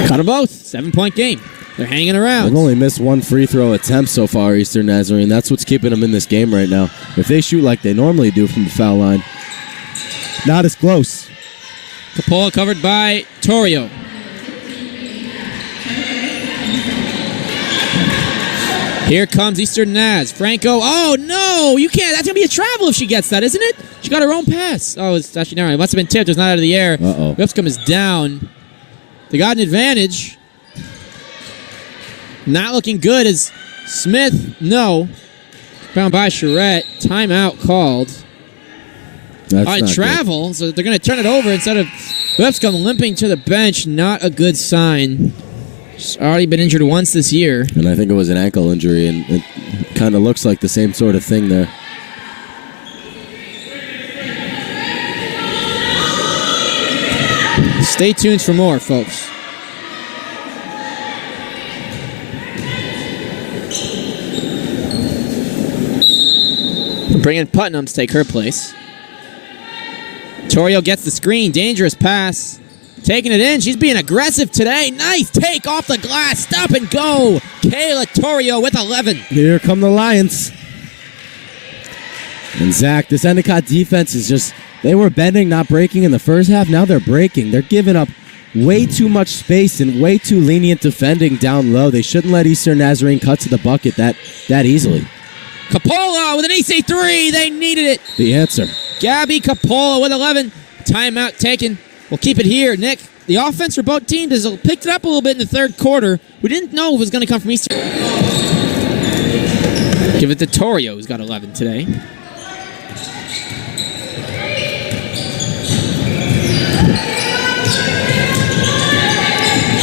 Cut them both. 7-point game. They're hanging around. They've only missed 1 free throw attempt so far, Eastern Nazarene. That's what's keeping them in this game right now. If they shoot like they normally do from the foul line, not as close. Capola covered by Torrio. Here comes Eastern Naz. Franco. Oh, no. You can't. That's going to be a travel if she gets that, isn't it? She got her own pass. Oh, it's actually not right. It must have been tipped. It was not out of the air. Uh-oh. Lipscomb is down. They got an advantage. Not looking good as Smith. No. Found by Charette. Timeout called. That's All right, not travel. So they're going to turn it over instead of Lipscomb limping to the bench. Not a good sign. She's already been injured once this year. good. And I think it was an ankle injury, and it kind of looks like the same sort of thing there. Stay tuned for more, folks. Bringing Putnam to take her place. Torrio gets the screen. Dangerous pass. Taking it in. She's being aggressive today. Nice take off the glass. Stop and go. Kayla Torrio with 11. Here come the Lions. And Zach, this Endicott defense is just, they were bending, not breaking in the first half. Now they're breaking. They're giving up way too much space and way too lenient defending down low. They shouldn't let Eastern Nazarene cut to the bucket that easily. Capola with an EC3. They needed it. The answer. Gabby Capola with 11. Timeout taken. We'll keep it here. Nick, the offense for both teams has picked it up a little bit in the third quarter. We didn't know it was going to come from Eastern. Give it to Torrio, who's got 11 today.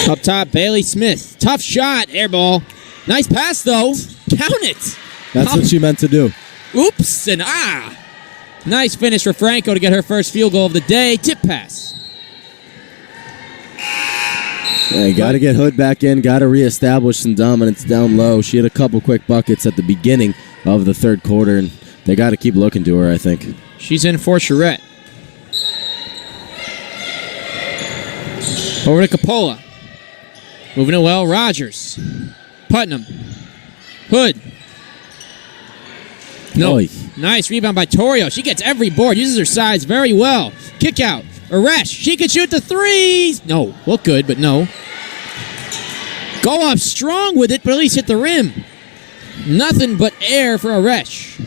Up top, Bailey Smith. Tough shot. Air ball. Nice pass, though. Count it. That's what she meant to do. Oops and ah. Nice finish for Franco to get her first field goal of the day. Tip pass. Yeah, got to get Hood back in. Got to reestablish some dominance down low. She had a couple quick buckets at the beginning of the third quarter, and they got to keep looking to her, I think. She's in for Charette. Over to Capola. Moving it well. Rogers. Putnam. Hood. No. Oy. Nice rebound by Torrio. She gets every board. Uses her size very well. Kick out. Aresh. She can shoot the threes. No. Look good, but no. Go up strong with it, but at least hit the rim. Nothing but air for Aresh.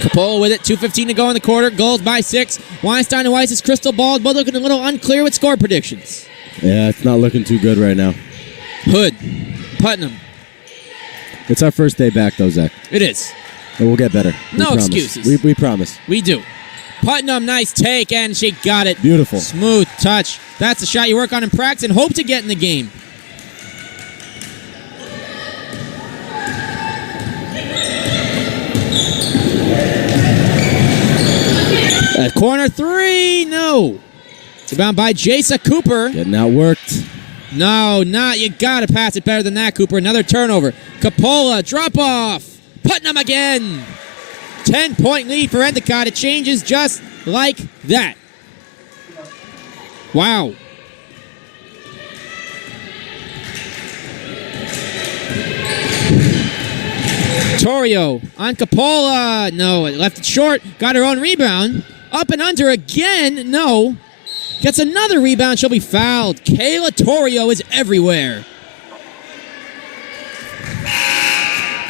Capola with it. 2:15 to go in the quarter. Goals by 6. Weinstein and Weiss's crystal ball. Both looking a little unclear with score predictions. Yeah, it's not looking too good right now. Hood. Putnam. It's our first day back, though, Zach. It is. But we'll get better. We No promise. excuses. We promise. We do. Putnam, nice take, and she got it. Beautiful. Smooth touch. That's the shot you work on in practice and hope to get in the game. A corner three, no. Rebound by Jasa Cooper. Getting outworked. No, not. You got to pass it better than that, Cooper. Another turnover. Capola, drop off. Putnam again. 10-point lead for Endicott. It changes just like that. Wow. Torrio on Capola. No, it left it short. Got her own rebound. Up and under again. No. Gets another rebound. She'll be fouled. Kayla Torrio is everywhere.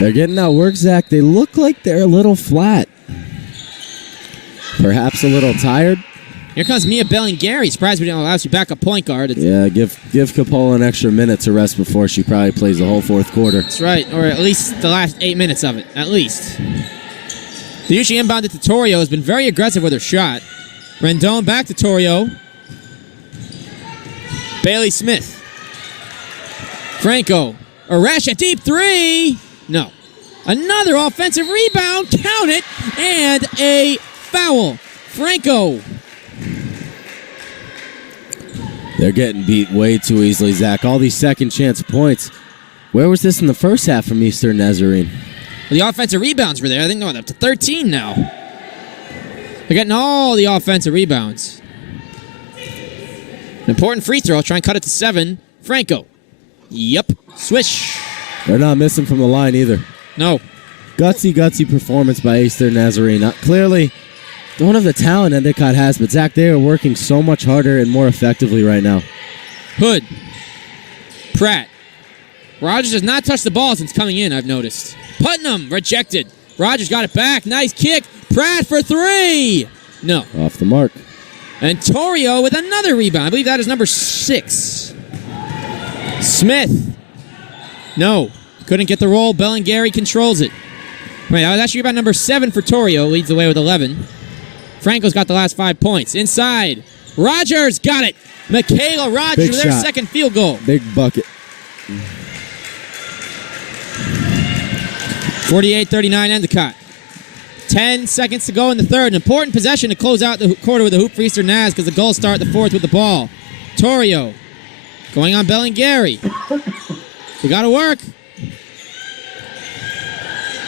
They're getting outworked, Zach. They look like they're a little flat. Perhaps a little tired. Here comes Mia Bellingary. Surprised we didn't allow you back up point guard. Yeah, give Capola an extra minute to rest before she probably plays the whole fourth quarter. That's right, or at least the last 8 minutes of it, at least. The usually inbounded to Torrio has been very aggressive with her shot. Rendon back to Torrio. Bailey Smith. Franco. Aresh, a deep three. No. Another offensive rebound. Count it. And a foul. Franco. They're getting beat way too easily, Zach. All these second chance points. Where was this in the first half from Eastern Nazarene? The offensive rebounds were there. I think they're up to 13 now. They're getting all the offensive rebounds. An important free throw. Try and cut it to 7. Franco. Yep. Swish. They're not missing from the line either. No. Gutsy performance by Eastern Nazarene. Clearly, don't have the talent Endicott has, but Zach, they are working so much harder and more effectively right now. Hood. Pratt. Rogers has not touched the ball since coming in, I've noticed. Putnam rejected. Rogers got it back. Nice kick. Pratt for 3. No. Off the mark. And Torrio with another rebound. I believe that is number 6. Smith. No. Couldn't get the roll. Bellingary controls it. Wait, that was actually rebound number 7 for Torrio. Leads the way with 11. Franco's got the last 5 points. Inside. Rogers got it. Michaela Rogers Big with their shot. second field goal. Big bucket. 48-39 Endicott. 10 seconds to go in the third. An important possession to close out the quarter with a hoop for Eastern Naz because the goals start the fourth with the ball. Torrio going on Bellingary. We got to work.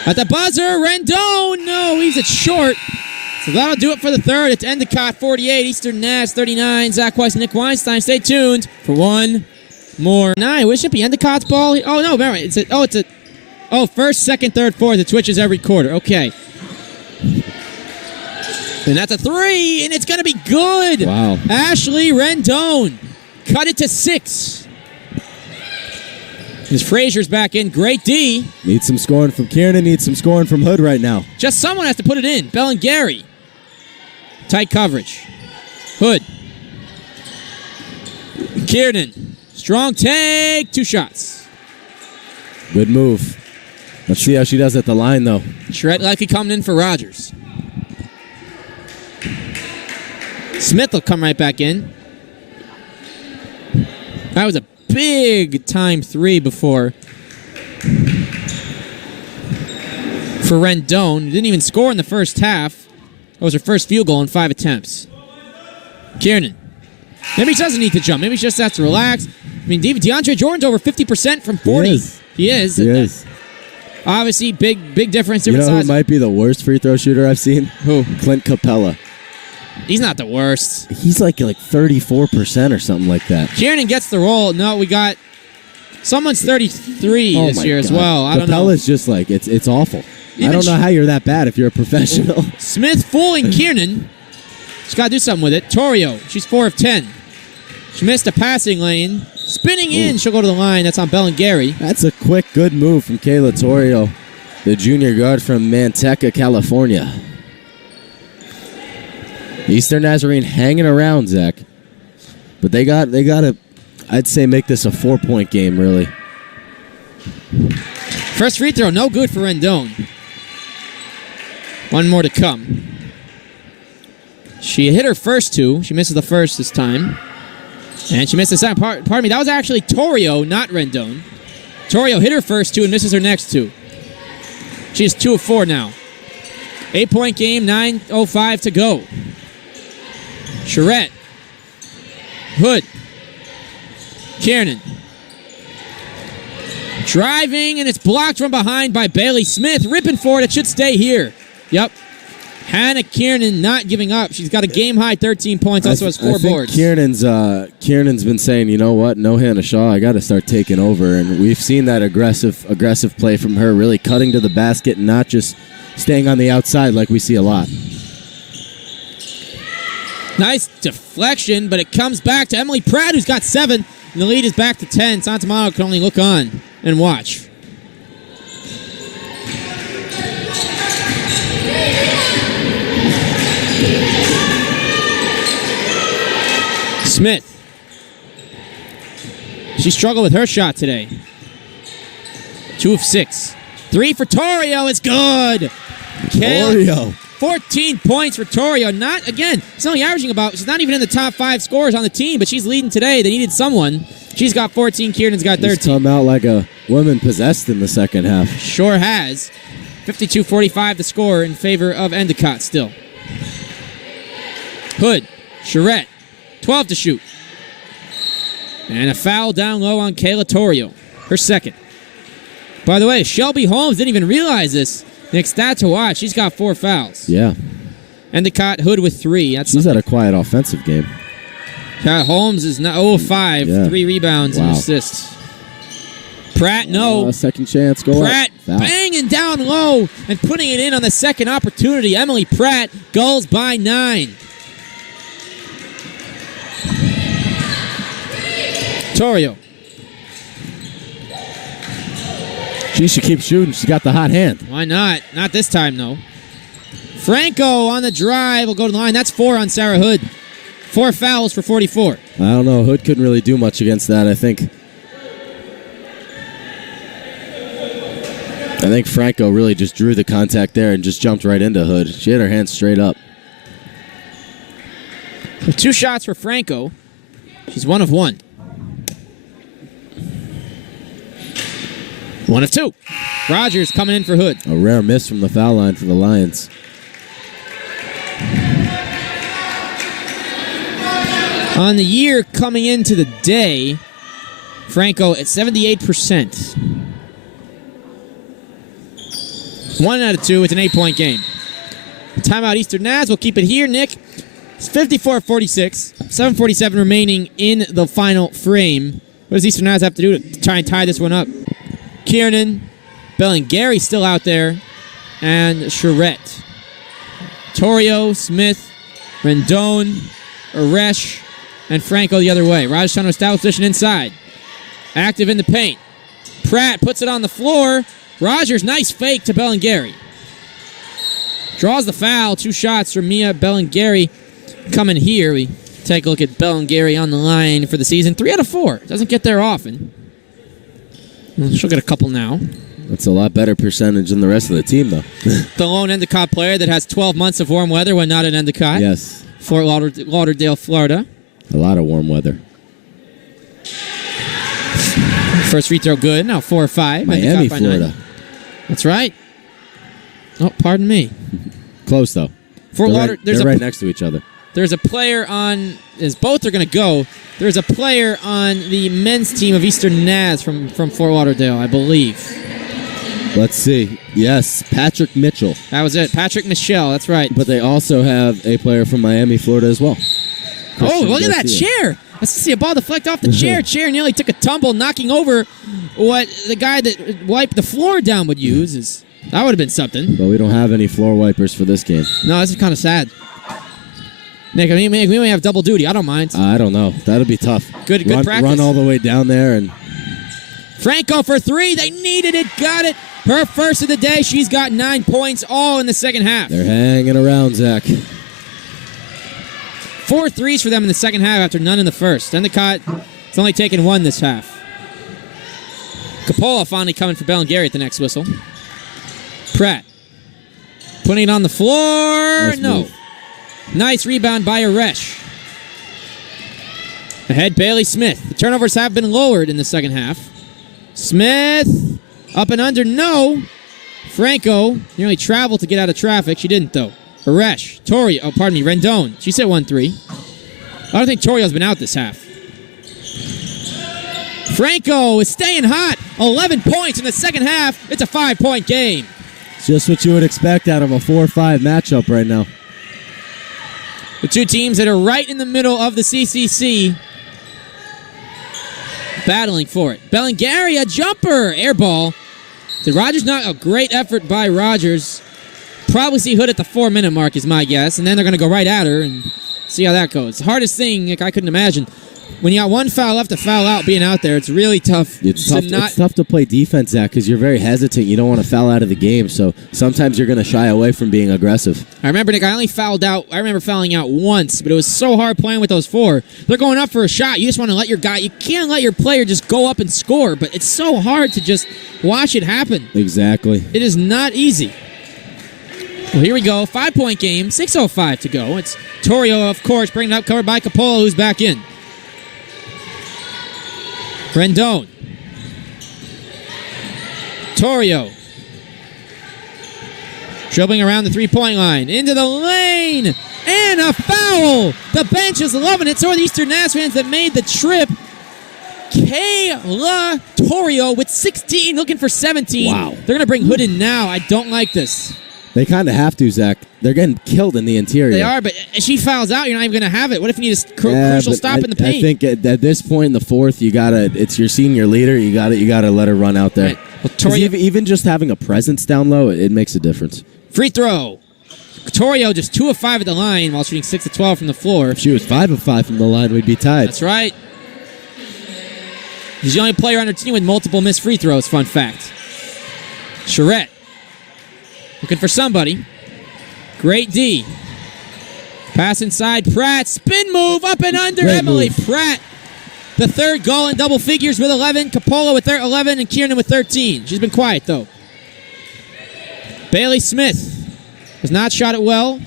At the buzzer, Rendon. No, he's it short. So that'll do it for the third. It's Endicott 48, Eastern Naz 39. Zach Weiss and Nick Weinstein. Stay tuned for one more. Nine. Would it be Endicott's ball? Oh, no. It's a first, second, third, fourth. It switches every quarter. Okay. And that's a 3, and it's going to be good. Wow. Ashley Rendon cut it to 6. As Frazier's back in. Great D. Needs some scoring from Kiernan. Needs some scoring from Hood right now. Just someone has to put it in. Bellingary. Tight coverage. Hood. Kiernan. Strong take. 2 shots. Good move. Let's see how she does at the line, though. Shred likely coming in for Rogers. Smith will come right back in. That was a big time 3 before. For Rendon. Didn't even score in the first half. That was her first field goal in 5 attempts. Kiernan. Maybe he doesn't need to jump. Maybe he just has to relax. I mean, DeAndre Jordan's over 50% from 40. He is. He is. Obviously, big difference. You Different know size. who might be the worst free throw shooter I've seen? Who? Clint Capella. He's not the worst. He's like 34% or something like that. Kiernan gets the roll. No, we got someone's 33 this year as well. I don't know. Capella's just like, it's awful. Even I don't know how you're that bad if you're a professional. Smith fooling Kiernan. She's got to do something with it. Torrio, she's 4 of 10. She missed a passing lane. Spinning in, she'll go to the line. That's on Bellingary. That's a quick, good move from Kayla Torrio, the junior guard from Manteca, California. Eastern Nazarene hanging around, Zach. But they got to, I'd say, make this a 4-point game, really. First free throw, no good for Rendon. One more to come. She hit her first 2. She misses the first this time. And she missed the second. Pardon me, that was actually Torrio, not Rendon. Torrio hit her first 2 and misses her next 2. She's 2 of 4 now. 8-point game, 9:05 to go. Charette. Hood. Kiernan. Driving, and it's blocked from behind by Bailey Smith. Ripping for it. It should stay here. Yep. Hannah Kiernan not giving up. She's got a game-high 13 points, also has 4 boards. Kiernan's been saying, you know what, no Hannah Shaw, I got to start taking over. And we've seen that aggressive play from her, really cutting to the basket and not just staying on the outside like we see a lot. Nice deflection, but it comes back to Emily Pratt, who's got 7, and the lead is back to 10. Santamano can only look on and watch. Smith. She struggled with her shot today. 2 of 6. 3 for Torrio. It's good. Torrio. 14 points for Torrio. She's only averaging she's not even in the top 5 scorers on the team, but she's leading today. They needed someone. She's got 14. Kiernan's got 13. She's come out like a woman possessed in the second half. Sure has. 52-45 the score in favor of Endicott still. Hood. Charette. 12 to shoot. And a foul down low on Kayla Torrio. Her second. By the way, Shelby Holmes didn't even realize this. Next stat to watch. She's got 4 fouls. Yeah. Endicott, Hood with 3. She's had a quiet offensive game. Holmes is now 0 of 5. 3 rebounds and assists. Pratt, no. Second chance, go Pratt up. Foul. banging down low and putting it in on the second opportunity. Emily Pratt goes by 9. Torrio. She should keep shooting. She's got the hot hand. Why not? Not this time, though. Franco on the drive will go to the line. That's 4 on Sarah Hood. 4 fouls for 44. I don't know. Hood couldn't really do much against that, I think. I think Franco really just drew the contact there and just jumped right into Hood. She had her hands straight up. 2 shots for Franco. She's 1 of 1. 1 of 2. Rogers coming in for Hood. A rare miss from the foul line for the Lions. On the year coming into the day, Franco at 78%. 1 out of 2. It's an 8-point game. Timeout Eastern Naz. We'll keep it here, Nick. It's 54-46. 7:47 remaining in the final frame. What does Eastern Naz have to do to try and tie this one up? Kiernan, Bellingary still out there, and Charette. Torrio, Smith, Rendon, Aresh, and Franco the other way. Raj trying to establish position inside. Active in the paint. Pratt puts it on the floor. Rogers, nice fake to Bellingary. Draws the foul. 2 shots from Mia Bellingary coming here. We take a look at Bellingary on the line for the season. 3 out of 4. Doesn't get there often. She'll get a couple now. That's a lot better percentage than the rest of the team, though. The lone Endicott player that has 12 months of warm weather when not in Endicott. Yes. Fort Lauderdale, Florida. A lot of warm weather. First free throw good. Now 4 or 5. Miami, Florida. 9. That's right. Oh, pardon me. Close, though. They're right next to each other. There's a player on, as both are going to go, there's a player on the men's team of Eastern Naz from Fort Lauderdale, I believe. Let's see. Yes, Patrick Mitchell. That was it. Patrick Michelle, that's right. But they also have a player from Miami, Florida as well. Oh, look at that chair. Let's see a ball deflect off the chair. Chair nearly took a tumble, knocking over what the guy that wiped the floor down would use. That would have been something. But we don't have any floor wipers for this game. No, this is kind of sad. Nick, I mean, we may have double duty. I don't mind. I don't know. That'd be tough. Good practice. Run all the way down there and... Franco for 3. They needed it. Got it. Her first of the day. She's got 9 points, all in the second half. They're hanging around, Zach. 4 threes for them in the second half after none in the first. Endicott, it's only taken 1 this half. Capola finally coming for Bellingary at the next whistle. Pratt. Putting it on the floor. Nice no. move. Nice rebound by Aresh. Ahead, Bailey Smith. The turnovers have been lowered in the second half. Smith. Up and under. No. Franco nearly traveled to get out of traffic. She didn't, though. Aresh. Torrio. Oh, pardon me. Rendon. She said 1-3. I don't think Torio's been out this half. Franco is staying hot. 11 points in the second half. It's a 5-point game. Just what you would expect out of a 4-5 matchup right now. The two teams that are right in the middle of the CCC battling for it. Bellingary, a jumper. Air ball. Did Rogers not? A great effort by Rogers. Probably see Hood at the 4-minute mark is my guess. And then they're going to go right at her and see how that goes. The hardest thing, Nick, I couldn't imagine. When you got 1 foul left to foul out being out there, it's really tough. It's tough to play defense, Zach, because you're very hesitant. You don't want to foul out of the game, so sometimes you're going to shy away from being aggressive. I remember, Nick, I remember fouling out once, but it was so hard playing with those 4. They're going up for a shot. You just want to let your guy, you can't let your player just go up and score, but it's so hard to just watch it happen. Exactly. It is not easy. Well, here we go. 5-point game. 6:05 to go. It's Torrio, of course, bringing it up, covered by Capola, who's back in. Rendon. Torrio. Dribbling around the 3-point line. Into the lane. And a foul. The bench is loving it. So are the Eastern Naz fans that made the trip. Kayla Torrio with 16, looking for 17. Wow. They're going to bring Hood in now. I don't like this. They kind of have to, Zach. They're getting killed in the interior. They are, but if she fouls out, you're not even going to have it. What if you need a crucial stop in the paint? I think at this point in the fourth, you gotta. It's your senior leader. You gotta let her run out there. Right. Well, even just having a presence down low, it makes a difference. Free throw. Torio just 2 of 5 at the line while shooting 6 of 12 from the floor. If she was 5 of 5 from the line, we'd be tied. That's right. He's the only player on her team with multiple missed free throws, fun fact. Charette. Looking for somebody. Great D. Pass inside. Pratt. Spin move. Up and under. Great Emily move. Pratt. The third goal in double figures with 11. Capola with 11 and Kiernan with 13. She's been quiet, though. Bailey Smith has not shot it well.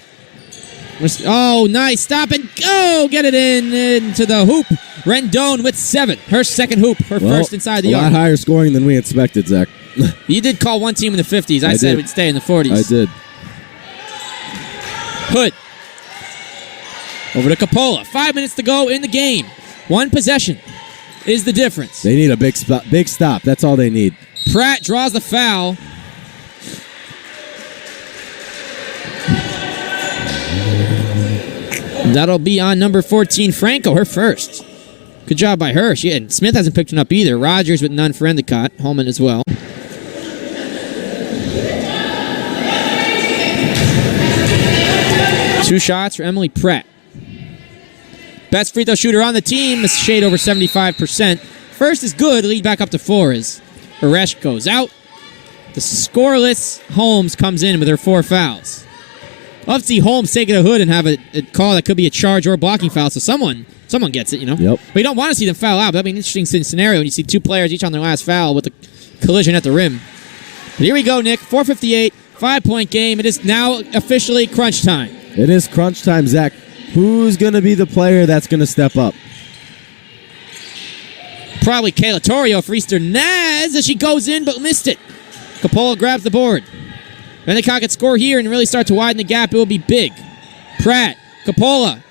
Oh, nice. Stop and go. Get it into the hoop. Rendon with 7. Her second hoop. Her first inside the a arc. lot higher scoring than we expected, Zach. You did call one team in the 50s. I said we'd stay in the 40s. I did. Hood. Over to Capola. 5 minutes to go in the game. One possession is the difference. They need a big stop. That's all they need. Pratt draws the foul. That'll be on number 14, Franco, her first. Good job by her. Smith hasn't picked one up either. Rogers with none for Endicott. Holman as well. Two shots for Emily Pratt. Best free throw shooter on the team is shade over 75%. First is good. Lead back up to 4 as Uresh goes out. The scoreless Holmes comes in with her 4 fouls. Love to see Holmes take it to Hood and have a call that could be a charge or a blocking foul, so someone gets it, you know? Yep. But you don't want to see them foul out. That'd be an interesting scenario when you see 2 players each on their last foul with a collision at the rim. But here we go, Nick. 4:58, 5-point game. It is now officially crunch time. It is crunch time, Zach. Who's going to be the player that's going to step up? Probably Kayla Torrio for Eastern Naz as she goes in but missed it. Capola grabs the board. Endicott could score here and really start to widen the gap. It will be big. Pratt, Capola,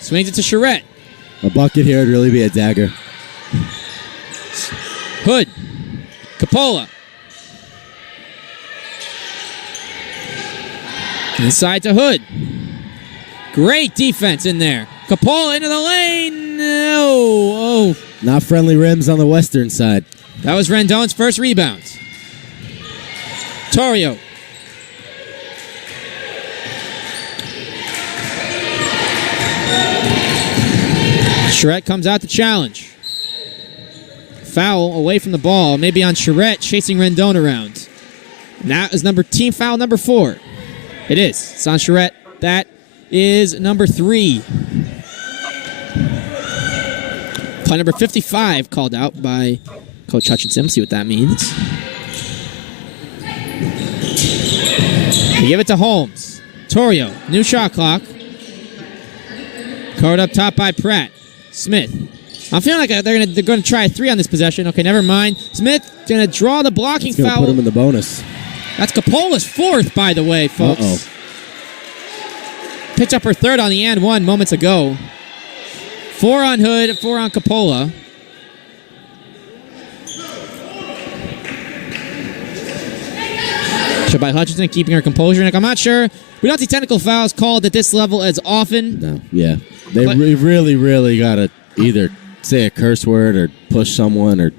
swings it to Charette. A bucket here would really be a dagger. Hood, Capola. Inside to Hood. Great defense in there. Capola into the lane. Oh. Not friendly rims on the western side. That was Rendon's first rebound. Torrio. Charette comes out to challenge. Foul away from the ball. Maybe on Charette chasing Rendon around. And that is team foul number 4. It is. It's on Charette. That is number 3. Play number 55 called out by Coach Hutchinson. See what that means. They give it to Holmes. Torrio. New shot clock. Covered up top by Pratt. Smith. I'm feeling like they're going to try a 3 on this possession. Okay, never mind. Smith going to draw the blocking foul. Put him in the bonus. That's Capola's 4th, by the way, folks. Uh-oh. Picked up her 3rd on the and 1 moments ago. 4 on Hood, 4 on Capola. So by Hutchinson keeping her composure. Nick, I'm not sure. We don't see technical fouls called at this level as often. No, yeah. They really, really got to either say a curse word or push someone or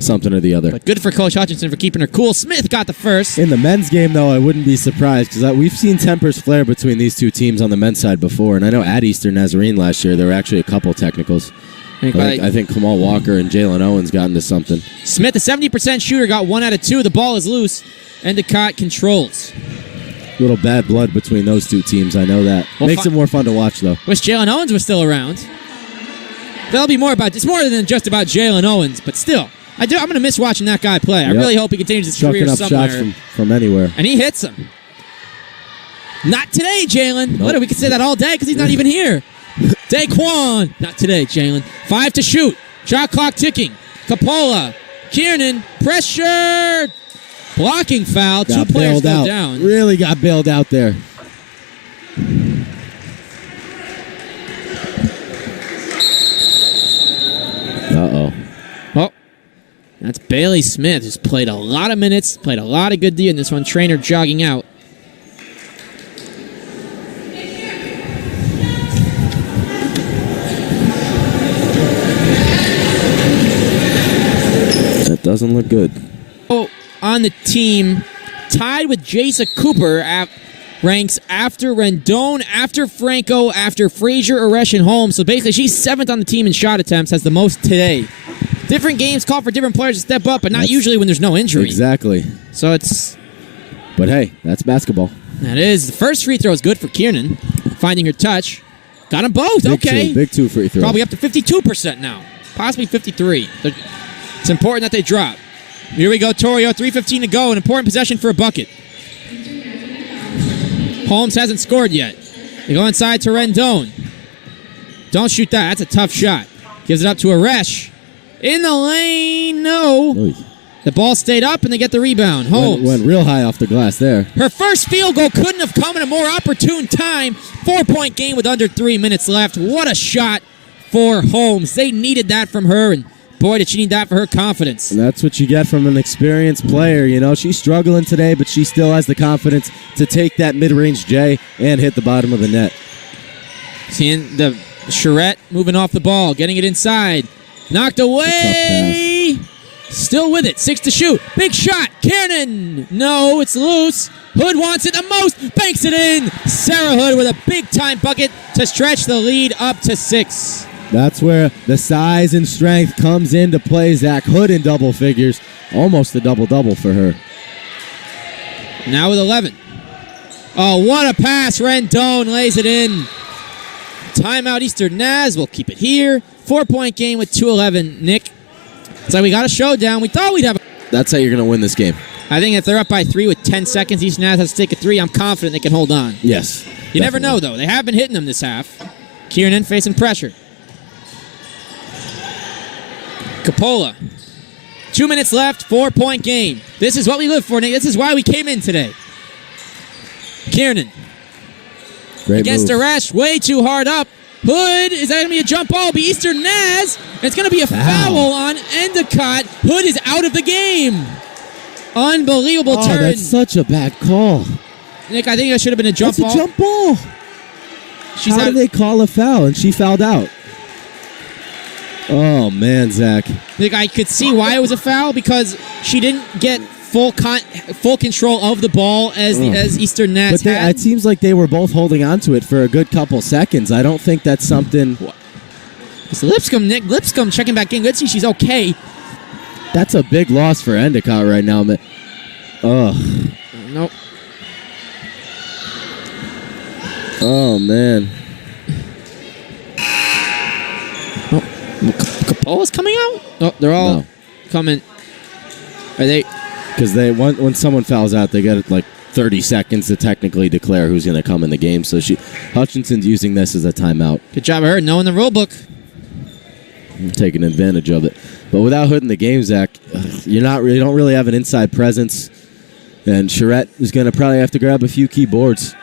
something or the other. But good for Coach Hutchinson for keeping her cool. Smith got the first. In the men's game, though, I wouldn't be surprised because we've seen tempers flare between these two teams on the men's side before. And I know at Eastern Nazarene last year, there were actually a couple technicals. I think Kamal Walker and Jalen Owens got into something. Smith, a 70% shooter, got 1 out of 2. The ball is loose. Endicott controls. Little bad blood between those two teams. I know that. Well, Makes it more fun to watch, though. Wish Jalen Owens was still around. There'll be more about. It's more than just about Jalen Owens, but still, I'm going to miss watching that guy play. I really hope he continues his career Chucking up somewhere. shots from anywhere. And he hits them. Not today, Jalen. Nope. We could say that all day because he's not even here. Daquan. Not today, Jalen. 5 to shoot. Shot clock ticking. Capola. Kiernan. Pressure. Blocking foul. Got 2 players bailed go out. down. Really got bailed out there. Uh-oh. Oh, that's Bailey Smith, who's played a lot of minutes, played a lot of good D in this one. Trainer jogging out. doesn't look good. On the team, tied with Jasa Cooper ranks after Rendon, after Franco, after Frazier, Aresh, and Holmes. So basically, she's 7th on the team in shot attempts, has the most today. Different games call for different players to step up, but not usually when there's no injury. Exactly. So it's... But hey, that's basketball. That is. The first free throw is good for Kiernan, finding her touch. Got them both. Okay. Big two free throws. Probably up to 52% now. Possibly 53. It's important that they drop. Here we go, Torrio. 3:15 to go. An important possession for a bucket. Holmes hasn't scored yet. They go inside to Rendon. Don't shoot that. That's a tough shot. Gives it up to Aresh. In the lane. No. Oy. The ball stayed up, and they get the rebound. Holmes. Went real high off the glass there. Her first field goal couldn't have come in a more opportune time. 4-point game with under 3 minutes left. What a shot for Holmes. They needed that from her, and boy, did she need that for her confidence. And that's what you get from an experienced player. You know, she's struggling today, but she still has the confidence to take that mid-range J and hit the bottom of the net. Seeing the Charette moving off the ball, getting it inside. Knocked away. Still with it. 6 to shoot. Big shot. Kiernan. No, it's loose. Hood wants it the most. Banks it in. Sarah Hood with a big-time bucket to stretch the lead up to 6. That's where the size and strength comes into play. Zach Hood in double figures. Almost a double-double for her. Now with 11. Oh, what a pass. Rendon lays it in. Timeout Eastern Naz. We'll keep it here. 4-point game with 2:11. Nick. It's like we got a showdown. We thought we'd have That's how you're going to win this game. I think if they're up by 3 with 10 seconds, Eastern Naz has to take a 3. I'm confident they can hold on. Yes. You never know, though. They have been hitting them this half. Kiernan facing pressure. Coppola. 2 minutes left, 4-point game. This is what we live for, Nick. This is why we came in today. Kiernan. Great Against move. Aresh, way too hard up. Hood, is that going to be a jump ball? It'll be Eastern Naz. It's going to be a foul on Endicott. Hood is out of the game. Unbelievable turn. That's such a bad call. Nick, I think that should have been a jump ball. That's a jump ball. How did they call a foul and she fouled out? Oh, man, Zach. Nick, I could see why it was a foul because she didn't get full control of the ball as Eastern Naz But had. it seems like they were both holding on to it for a good couple seconds. I don't think that's something... It's Lipscomb, Nick. Lipscomb checking back in. Let's see she's okay. That's a big loss for Endicott right now, man. Ugh. Nope. Oh, man. Oh, Capolla's coming out? Oh, they're all coming. Are they... Because when someone fouls out, they get like 30 seconds to technically declare who's going to come in the game. So Hutchinson's using this as a timeout. Good job of her knowing the rule book. Taking advantage of it. But without Hood in the game, Zach, you don't really have an inside presence. And Charette is going to probably have to grab a few key boards.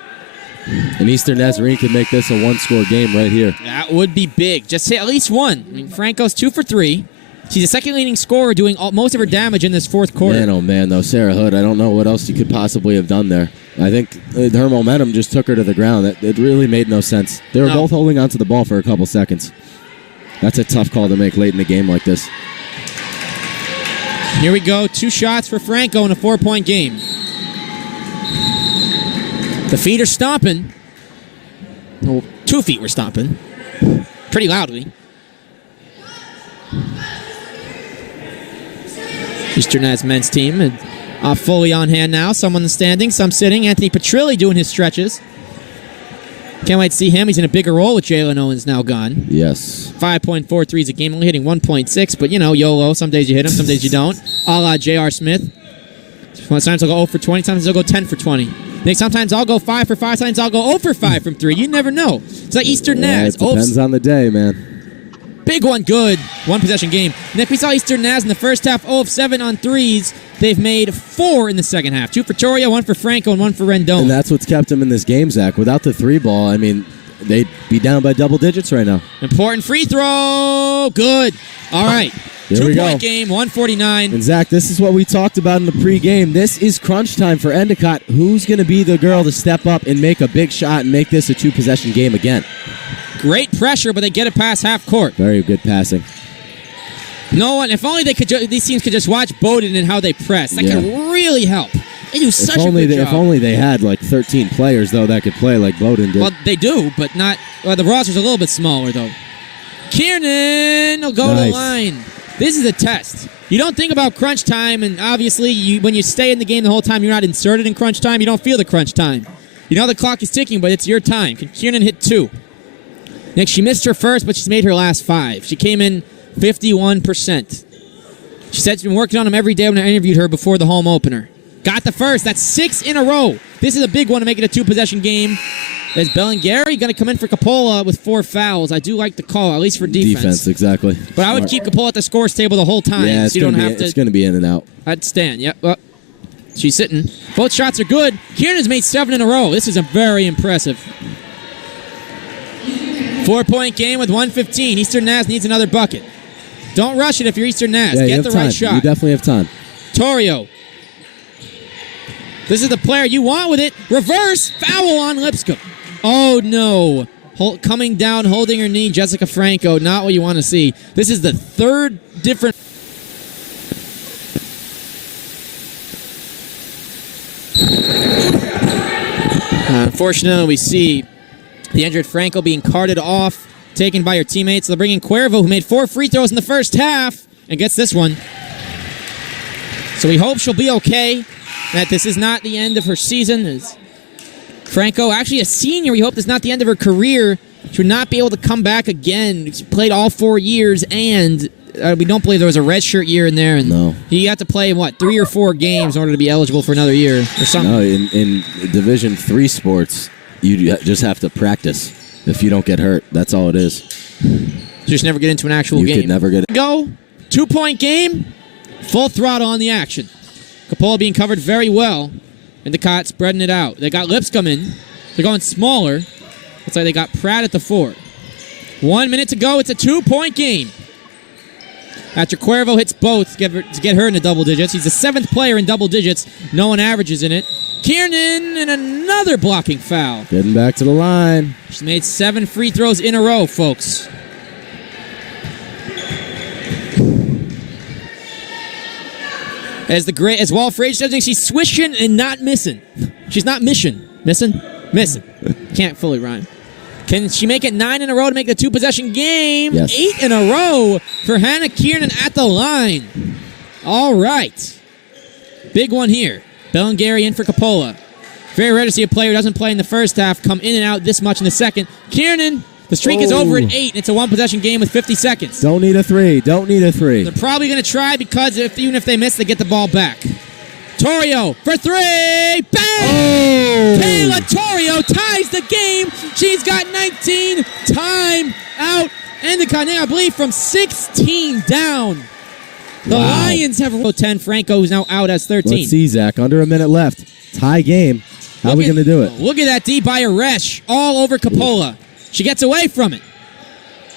And Eastern Nazarene can make this a one-score game right here. That would be big. Just hit at least one. I mean, Franco's 2 for 3. She's the second leading scorer doing most of her damage in this fourth quarter. Man, oh man, though, Sarah Hood, I don't know what else you could possibly have done there. I think her momentum just took her to the ground. It really made no sense. They were both holding onto the ball for a couple seconds. That's a tough call to make late in a game like this. Here we go. 2 shots for Franco in a 4-point game. The feet are stomping. Well, 2 feet were stomping. Pretty loudly. Eastern Naz men's team fully on hand now. Some on the standing, some sitting. Anthony Petrilli doing his stretches. Can't wait to see him. He's in a bigger role with Jalen Owens now gone. Yes. 5.4 threes a game, only hitting 1.6, but YOLO. Some days you hit him, some days you don't. A la J.R. Smith. Sometimes I'll go 0 for 20, sometimes I'll go 10 for 20. Sometimes I'll go 5 for 5, sometimes I'll go 0 for 5 from 3. You never know. It's like Eastern Naz. It depends on the day, man. Big one, good. 1-possession game. Nick, we saw Eastern Naz in the first half, 0 of 7 on threes. They've made 4 in the second half. 2 for Torrio, 1 for Franco, and 1 for Rendon. And that's what's kept them in this game, Zach. Without the 3 ball, I mean, they'd be down by double digits right now. Important free throw. Good. All right. Here we go. 2-point game, 149. And Zach, this is what we talked about in the pregame. This is crunch time for Endicott. Who's going to be the girl to step up and make a big shot and make this a 2-possession game again? Great pressure, but they get it past half court. Very good passing. No one. If only these teams could just watch Bowdoin and how they press. That could really help. They do such a good job. If only they had like 13 players though that could play like Bowdoin did. Well, they do, but not. Well, the roster's a little bit smaller though. Kiernan will go to the line. This is a test. You don't think about crunch time, and obviously, when you stay in the game the whole time, you're not inserted in crunch time. You don't feel the crunch time. You know the clock is ticking, but it's your time. Can Kiernan hit 2? Nick, she missed her first, but she's made her last 5. She came in 51%. She said she's been working on them every day when I interviewed her before the home opener. Got the first. That's 6 in a row. This is a big one to make it a 2-possession game. Is Bellinghari going to come in for Coppola with 4 fouls? I do like the call, at least for defense. Defense, exactly. But I would keep Coppola at the scores table the whole time. Yeah, so you don't have to. It's going to be in and out. I'd stand. Yep. Well, she's sitting. Both shots are good. Kiernan's made 7 in a row. This is a very impressive. 4-point game with 1:15. Eastern Naz needs another bucket. Don't rush it if you're Eastern Naz. Get the right shot. You definitely have time. Torrio. This is the player you want with it. Reverse foul on Lipscomb. Oh, no. Coming down, holding her knee, Jessica Franco. Not what you want to see. This is the 3rd different... Unfortunately, we see the injured Franco being carted off, taken by her teammates. They'll bring in Cuervo, who made 4 free throws in the first half, and gets this one. So we hope she'll be okay, that this is not the end of her season. As Franco, actually a senior, we hope this is not the end of her career. She would not be able to come back again. She played all 4 years, and we don't believe there was a redshirt year in there. And no. He got to play, 3 or 4 games in order to be eligible for another year or something. No, in Division III sports, you just have to practice if you don't get hurt. That's all it is. Just never get into an actual game. You could never get it. Go. 2-point game. Full throttle on the action. Coppola being covered very well. Endicott spreading it out. They got Lipscomb in. They're going smaller. Looks like they got Pratt at the 4. 1 minute to go. It's a 2-point game. After Cuervo hits both to get her into double digits. He's the 7th player in double digits. No one averages in it. Kiernan and another blocking foul. Getting back to the line. She's made 7 free throws in a row, folks. As Wall Frage does, she's swishing and not missing. She's not missing. Missing? Can't fully rhyme. Can she make it 9 in a row to make the 2-possession game? Yes. 8 in a row for Hannah Kiernan at the line. All right. Big one here. Bellinghari in for Coppola. Very rare to see a player who doesn't play in the first half come in and out this much in the second. Kiernan, the streak is over at 8. It's a 1-possession game with 50 seconds. Don't need a 3. They're probably going to try because even if they miss, they get the ball back. Torrio for 3. Bang! Oh! Kayla Torrio ties the game. She's got 19. Time out. Endicott, I believe, from 16 down. The Lions have 10. Franco, who's now out, as 13. Let's see, Zach. Under a minute left. Tie game. How are we going to do it? Look at that D by Aresh all over Coppola. She gets away from it.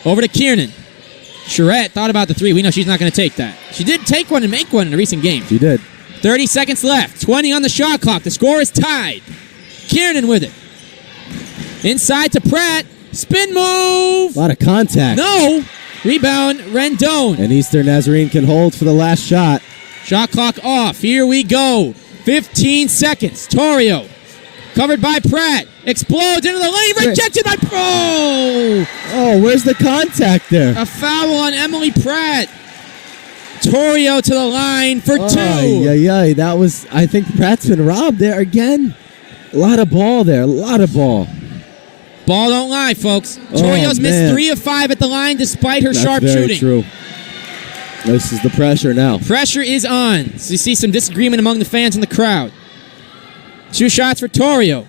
Over to Kiernan. Charette thought about the 3. We know she's not going to take that. She did take one and make one in a recent game. She did. 30 seconds left. 20 on the shot clock. The score is tied. Kiernan with it. Inside to Pratt. Spin move. A lot of contact. No. Rebound, Rendon. And Eastern Nazarene can hold for the last shot. Shot clock off. Here we go. 15 seconds. Torrio. Covered by Pratt. Explodes into the lane. Rejected by Pro. Oh, where's the contact there? A foul on Emily Pratt. Torrio to the line for 2. Yeah. That was, I think Pratt's been robbed there again. A lot of ball there. A lot of ball. Ball don't lie, folks. Torrio's missed 3 of 5 at the line despite her sharp shooting. That's very true. This is the pressure now. Pressure is on. So you see some disagreement among the fans in the crowd. 2 shots for Torrio.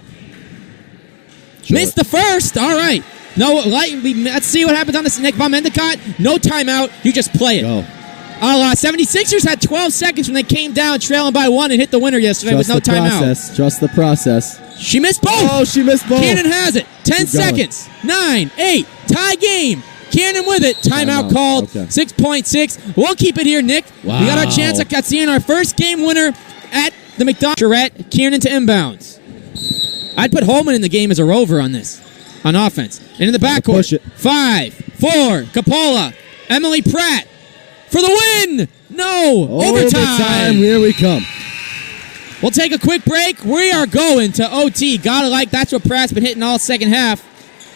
Missed the first. All right. Let's see what happens on this. Nick Vom Endicott. No timeout. You just play it. Go. 76ers had 12 seconds when they came down trailing by 1 and hit the winner yesterday with no timeout. Trust the process. She missed both. Oh, she missed both. Kiernan has it. 10 seconds. 9, 8. Tie game. Kiernan with it. Timeout called. Okay. 6.6. We'll keep it here, Nick. Wow. We got our chance at seeing our first game winner at the McDonald's. Charette, Kiernan to inbounds. I'd put Holman in the game as a rover on this. On offense. And in the backcourt. 5, 4. Coppola. Emily Pratt. for the win. No, overtime. Here we come. We'll take a quick break. We are going to OT. Gotta like that's what Pratt's been hitting all second half.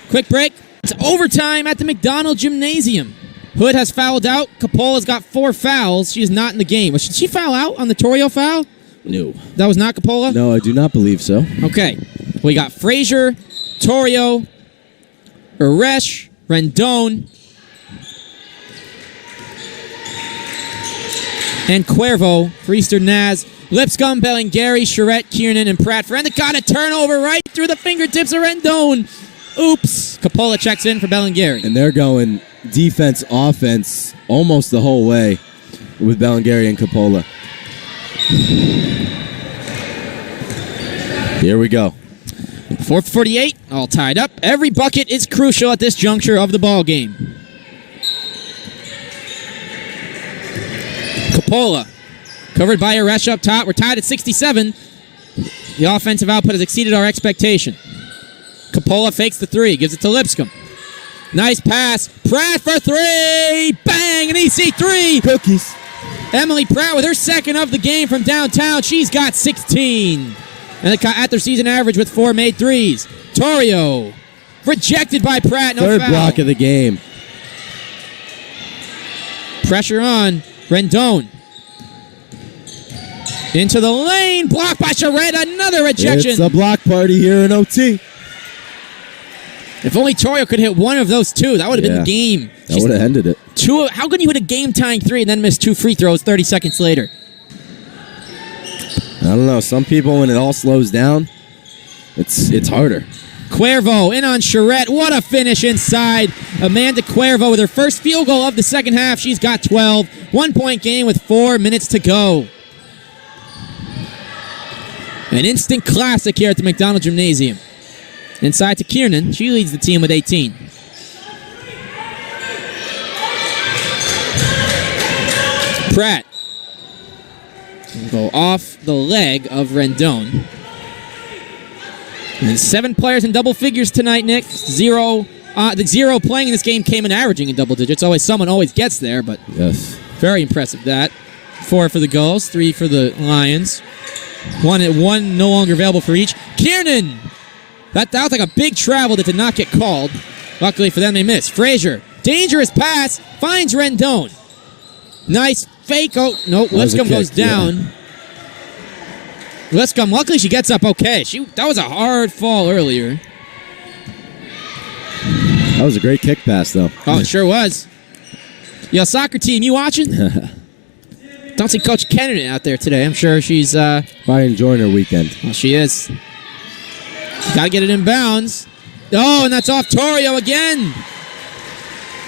Quick break. It's overtime at the McDonald Gymnasium. Hood has fouled out. Capolla's got 4 fouls. She is not in the game. Did she foul out on the Torrio foul? No. That was not Capolla? No, I do not believe so. Okay. We got Frazier, Torrio, Uresh, Rendon, and Cuervo for Eastern Naz. Lipscomb, Bellingary, Charette, Kiernan, and Pratt. Ferenda got a turnover right through the fingertips of Rendon. Oops. Capolla checks in for Bellingary. And they're going defense, offense almost the whole way with Bellingary and Capolla. Here we go. 4:48, all tied up. Every bucket is crucial at this juncture of the ball game. Capolla, covered by Uresh up top. We're tied at 67. The offensive output has exceeded our expectation. Capolla fakes the 3, gives it to Lipscomb. Nice pass. Pratt for 3. Bang, an EC3. Cookies. Emily Pratt with her second of the game from downtown. She's got 16. And at their season average with 4 made threes. Torrio, rejected by Pratt. No Third foul. block of the game. Pressure on. Rendon. Into the lane. Blocked by Charette. Another rejection. It's a block party here in OT. If only Torrio could hit one of those 2, that would have been the game. That would have ended it. How can you hit a game-tying 3 and then miss 2 free throws 30 seconds later? I don't know. Some people, when it all slows down, it's harder. Cuervo in on Charette. What a finish inside. Amanda Cuervo with her first field goal of the second half. She's got 12. 1-point game with 4 minutes to go. An instant classic here at the McDonald Gymnasium. Inside to Kiernan. She leads the team with 18. Pratt will go off the leg of Rendon. And 7 players in double figures tonight, Nick. The 0 playing in this game came in averaging in double digits. Someone always gets there, but yes, very impressive that. 4 for the Gulls, 3 for the Lions. One no longer available for each. Kiernan! That was like a big travel that did not get called. Luckily for them, they missed. Frazier, dangerous pass, finds Rendon. Nice fake. Oh, no, Lipscomb goes down. Yeah. Lipscomb, luckily she gets up okay. That was a hard fall earlier. That was a great kick pass, though. Oh, it sure was. Yo, soccer team, you watching? Don't see Coach Kennedy out there today. I'm sure she's... probably enjoying her weekend. Well, she is. Got to get it in bounds. Oh, and that's off Torrio again.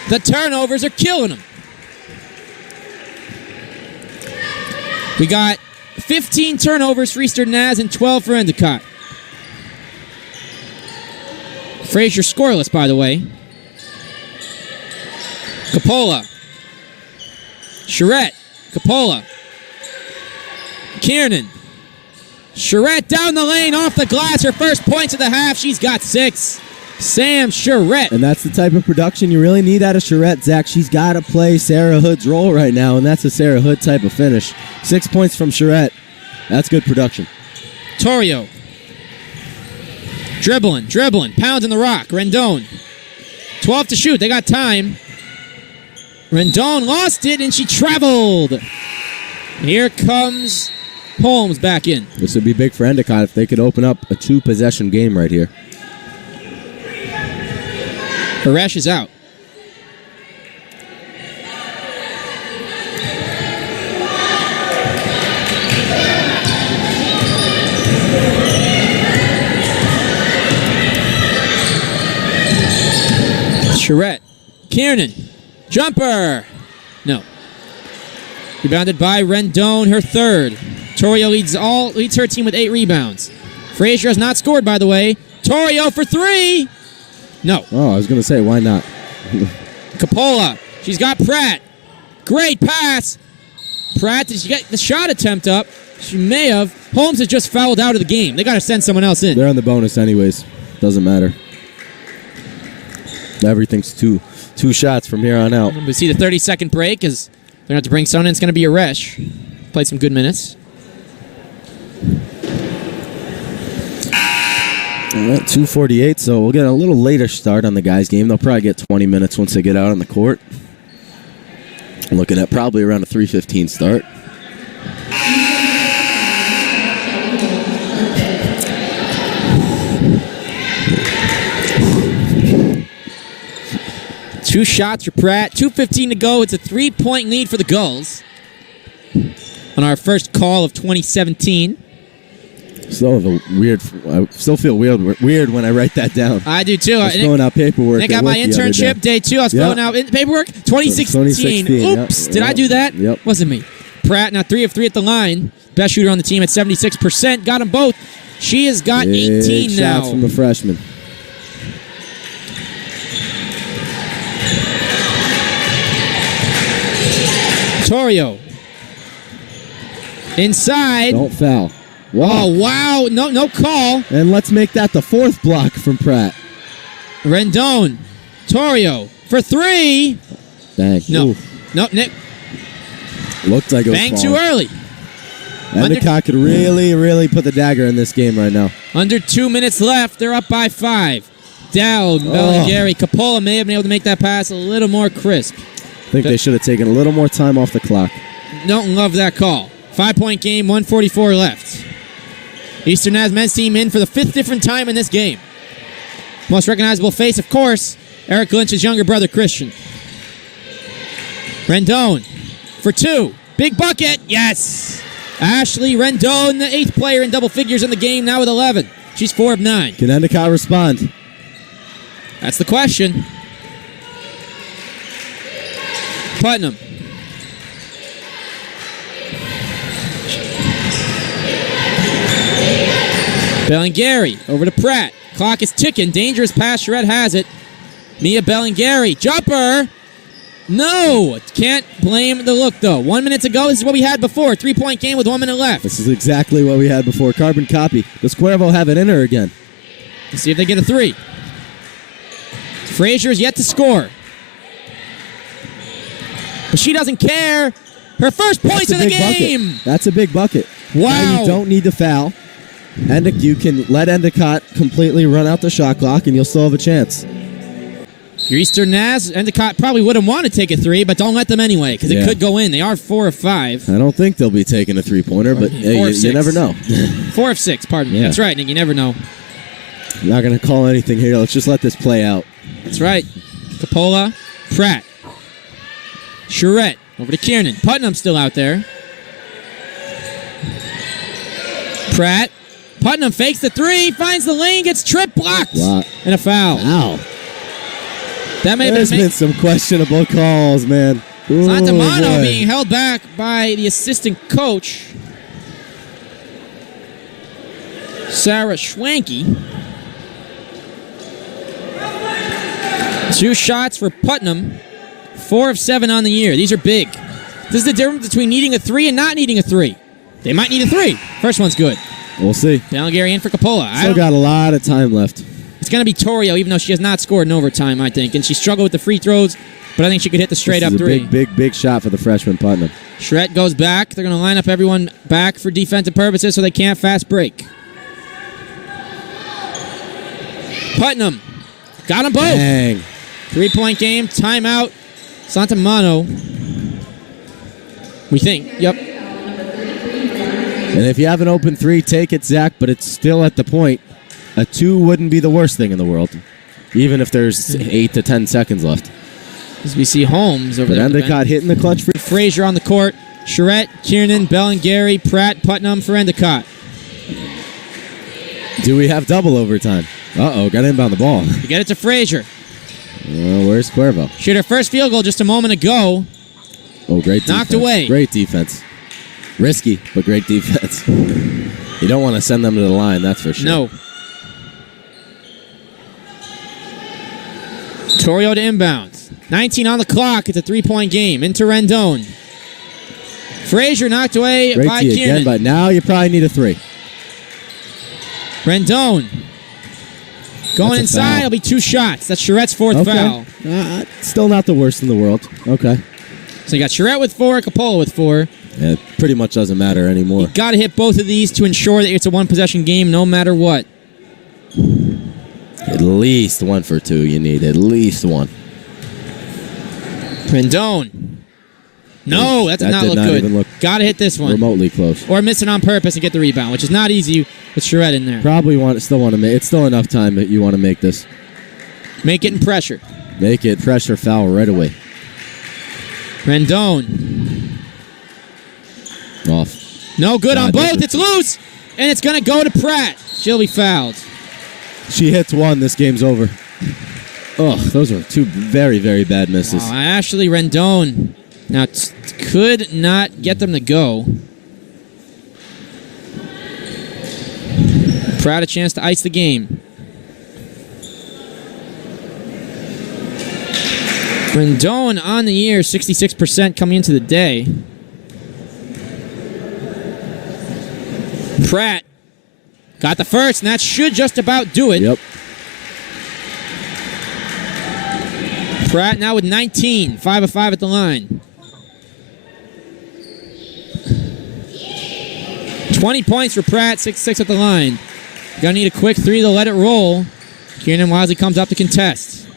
The turnovers are killing him. We got 15 turnovers for Eastern Naz and 12 for Endicott. Frazier scoreless, by the way. Capolla. Charette. Capolla. Kiernan. Charette down the lane, off the glass. Her first points of the half. She's got 6. Sam Charette. And that's the type of production you really need out of Charette, Zach. She's got to play Sarah Hood's role right now, and that's a Sarah Hood type of finish. 6 points from Charette. That's good production. Torrio. Dribbling. Pounding the rock. Rendon. 12 to shoot. They got time. Rendon lost it, and she traveled. Here comes Holmes back in. This would be big for Endicott if they could open up a 2-possession game right here. Uresh is out. Charette. Kiernan. Jumper. No. Rebounded by Rendon, her third. Torrio leads her team with 8 rebounds. Frazier has not scored, by the way. Torrio for 3. No. Oh, I was going to say, why not? Capolla. She's got Pratt. Great pass. Pratt, did she get the shot attempt up? She may have. Holmes has just fouled out of the game. They got to send someone else in. They're on the bonus anyways. Doesn't matter. Everything's two shots from here on out. We see the 30-second break as going to have to bring someone in. It's going to be Aresh. Played some good minutes. All right, 2:48, so we'll get a little later start on the guys' game. They'll probably get 20 minutes once they get out on the court. Looking at probably around a 3:15 start. Two shots for Pratt. 2:15 to go. It's a 3-point lead for the Gulls on our first call of 2017. Still I still feel weird when I write that down. I do too. I was filling out paperwork. I got my internship day 2. I was filling out paperwork. 2016. Oops. Did I do that? Yep. Wasn't me. Pratt now 3 of 3 at the line. Best shooter on the team at 76%. Got them both. She has got 18 now. Shots from the freshman. Torrio. Inside. Don't foul. Wow. Oh, wow. No call. And let's make that the 4th block from Pratt. Rendon. Torrio for 3. Dang. No. Oof. No, Nick. Looked like it was Bang falling. too early. Endicott could really put the dagger in this game right now. Under 2 minutes left. They're up by 5. Down. Bellinghari. Capola may have been able to make that pass a little more crisp. I think they should have taken a little more time off the clock. Don't love that call. 5-point game, 1:44 left. Eastern Naz men's team in for the 5th different time in this game. Most recognizable face, of course, Eric Lynch's younger brother, Christian. Rendon for 2. Big bucket. Yes. Ashley Rendon, the 8th player in double figures in the game, now with 11. She's 4 of 9. Can Endicott respond? That's the question. Putnam. Bellinghari over to Pratt. Clock is ticking. Dangerous pass. Charette has it. Mia Bellinghari. Jumper. No. Can't blame the look, though. 1 minute to go. This is what we had before. 3-point game with 1 minute left. This is exactly what we had before. Carbon copy. Does Cuervo have it in her again? Let's see if they get a 3. Frazier is yet to score. But she doesn't care. Her first points of the game. Bucket. That's a big bucket. Wow. Now you don't need to foul. You can let Endicott completely run out the shot clock, and you'll still have a chance. Your Eastern Naz, Endicott probably wouldn't want to take a 3, but don't let them anyway, because it could go in. They are 4 of 5. I don't think they'll be taking a 3-pointer, but you never know. 4 of 6, pardon me. Yeah. That's right, Nick. You never know. I'm not going to call anything here. Let's just let this play out. That's right. Capola, Pratt. Charette over to Kiernan. Putnam's still out there. Pratt. Putnam fakes the 3, finds the lane, gets tripped, blocked, and a foul. Wow. That may have been some questionable calls, man. Santamano being held back by the assistant coach, Sarah Schwanke. 2 shots for Putnam. 4 of 7 on the year. These are big. This is the difference between needing a 3 and not needing a 3. They might need a 3. First one's good. We'll see. Bellinghari in for Capola. Still got a lot of time left. It's going to be Torrio, even though she has not scored in overtime, I think. And she struggled with the free throws, but I think she could hit the straight-up 3. Big shot for the freshman Putnam. Charette goes back. They're going to line up everyone back for defensive purposes so they can't fast break. Putnam. Got them both. Dang. 3-point game. Timeout. Santamano. We think. Yep. And if you have an open 3, take it, Zach, but it's still at the point. A 2 wouldn't be the worst thing in the world, even if there's 8 to 10 seconds left. As we see Holmes over there. Endicott hitting the clutch free. Frazier on the court. Charette, Kiernan, Bellinghari, Pratt, Putnam for Endicott. Do we have double overtime? Uh-oh, got to inbound the ball. You get it to Frazier. Where's Cuervo? She had her first field goal just a moment ago. Oh, great defense. Knocked away. Great defense. Risky, but great defense. You don't want to send them to the line, that's for sure. No. Torrio to inbound. 19 on the clock. It's a 3-point game. Into Rendon. Frazier knocked away Great by D Kiernan. again, but now you probably need a 3. Rendon. Going inside, it'll be 2 shots. That's Charette's 4th foul. Still not the worst in the world. Okay. So you got Charette with 4, Capola with 4. It pretty much doesn't matter anymore. Got to hit both of these to ensure that it's a one-possession game no matter what. At least 1 for 2 you need. At least 1. Rendon. No, that did not look good. Even look got to hit this one. remotely close. Or miss it on purpose and get the rebound, which is not easy with Charette in there. Still want to make. It's still enough time that you want to make this. Make it in pressure. Make it pressure foul right away. Rendon. Off. No good on both. It's loose. And it's going to go to Pratt. She'll be fouled. She hits 1. This game's over. Oh, those are 2 very, very bad misses. Wow, Ashley Rendon. Now, could not get them to go. Pratt a chance to ice the game. Rendon on the year, 66% coming into the day. Pratt got the first, and that should just about do it. Yep. Pratt now with 19, 5 of 5 at the line. 20 points for Pratt, 6-6 at the line. Gonna need a quick 3 to let it roll. Kiernan Wisely comes up to contest.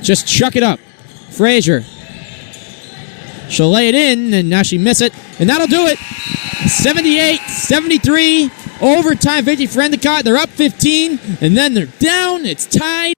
Just chuck it up. Frazier. She'll lay it in, and now she miss it, and that'll do it. 78-73, overtime victory for Endicott. They're up 15, and then they're down. It's tied.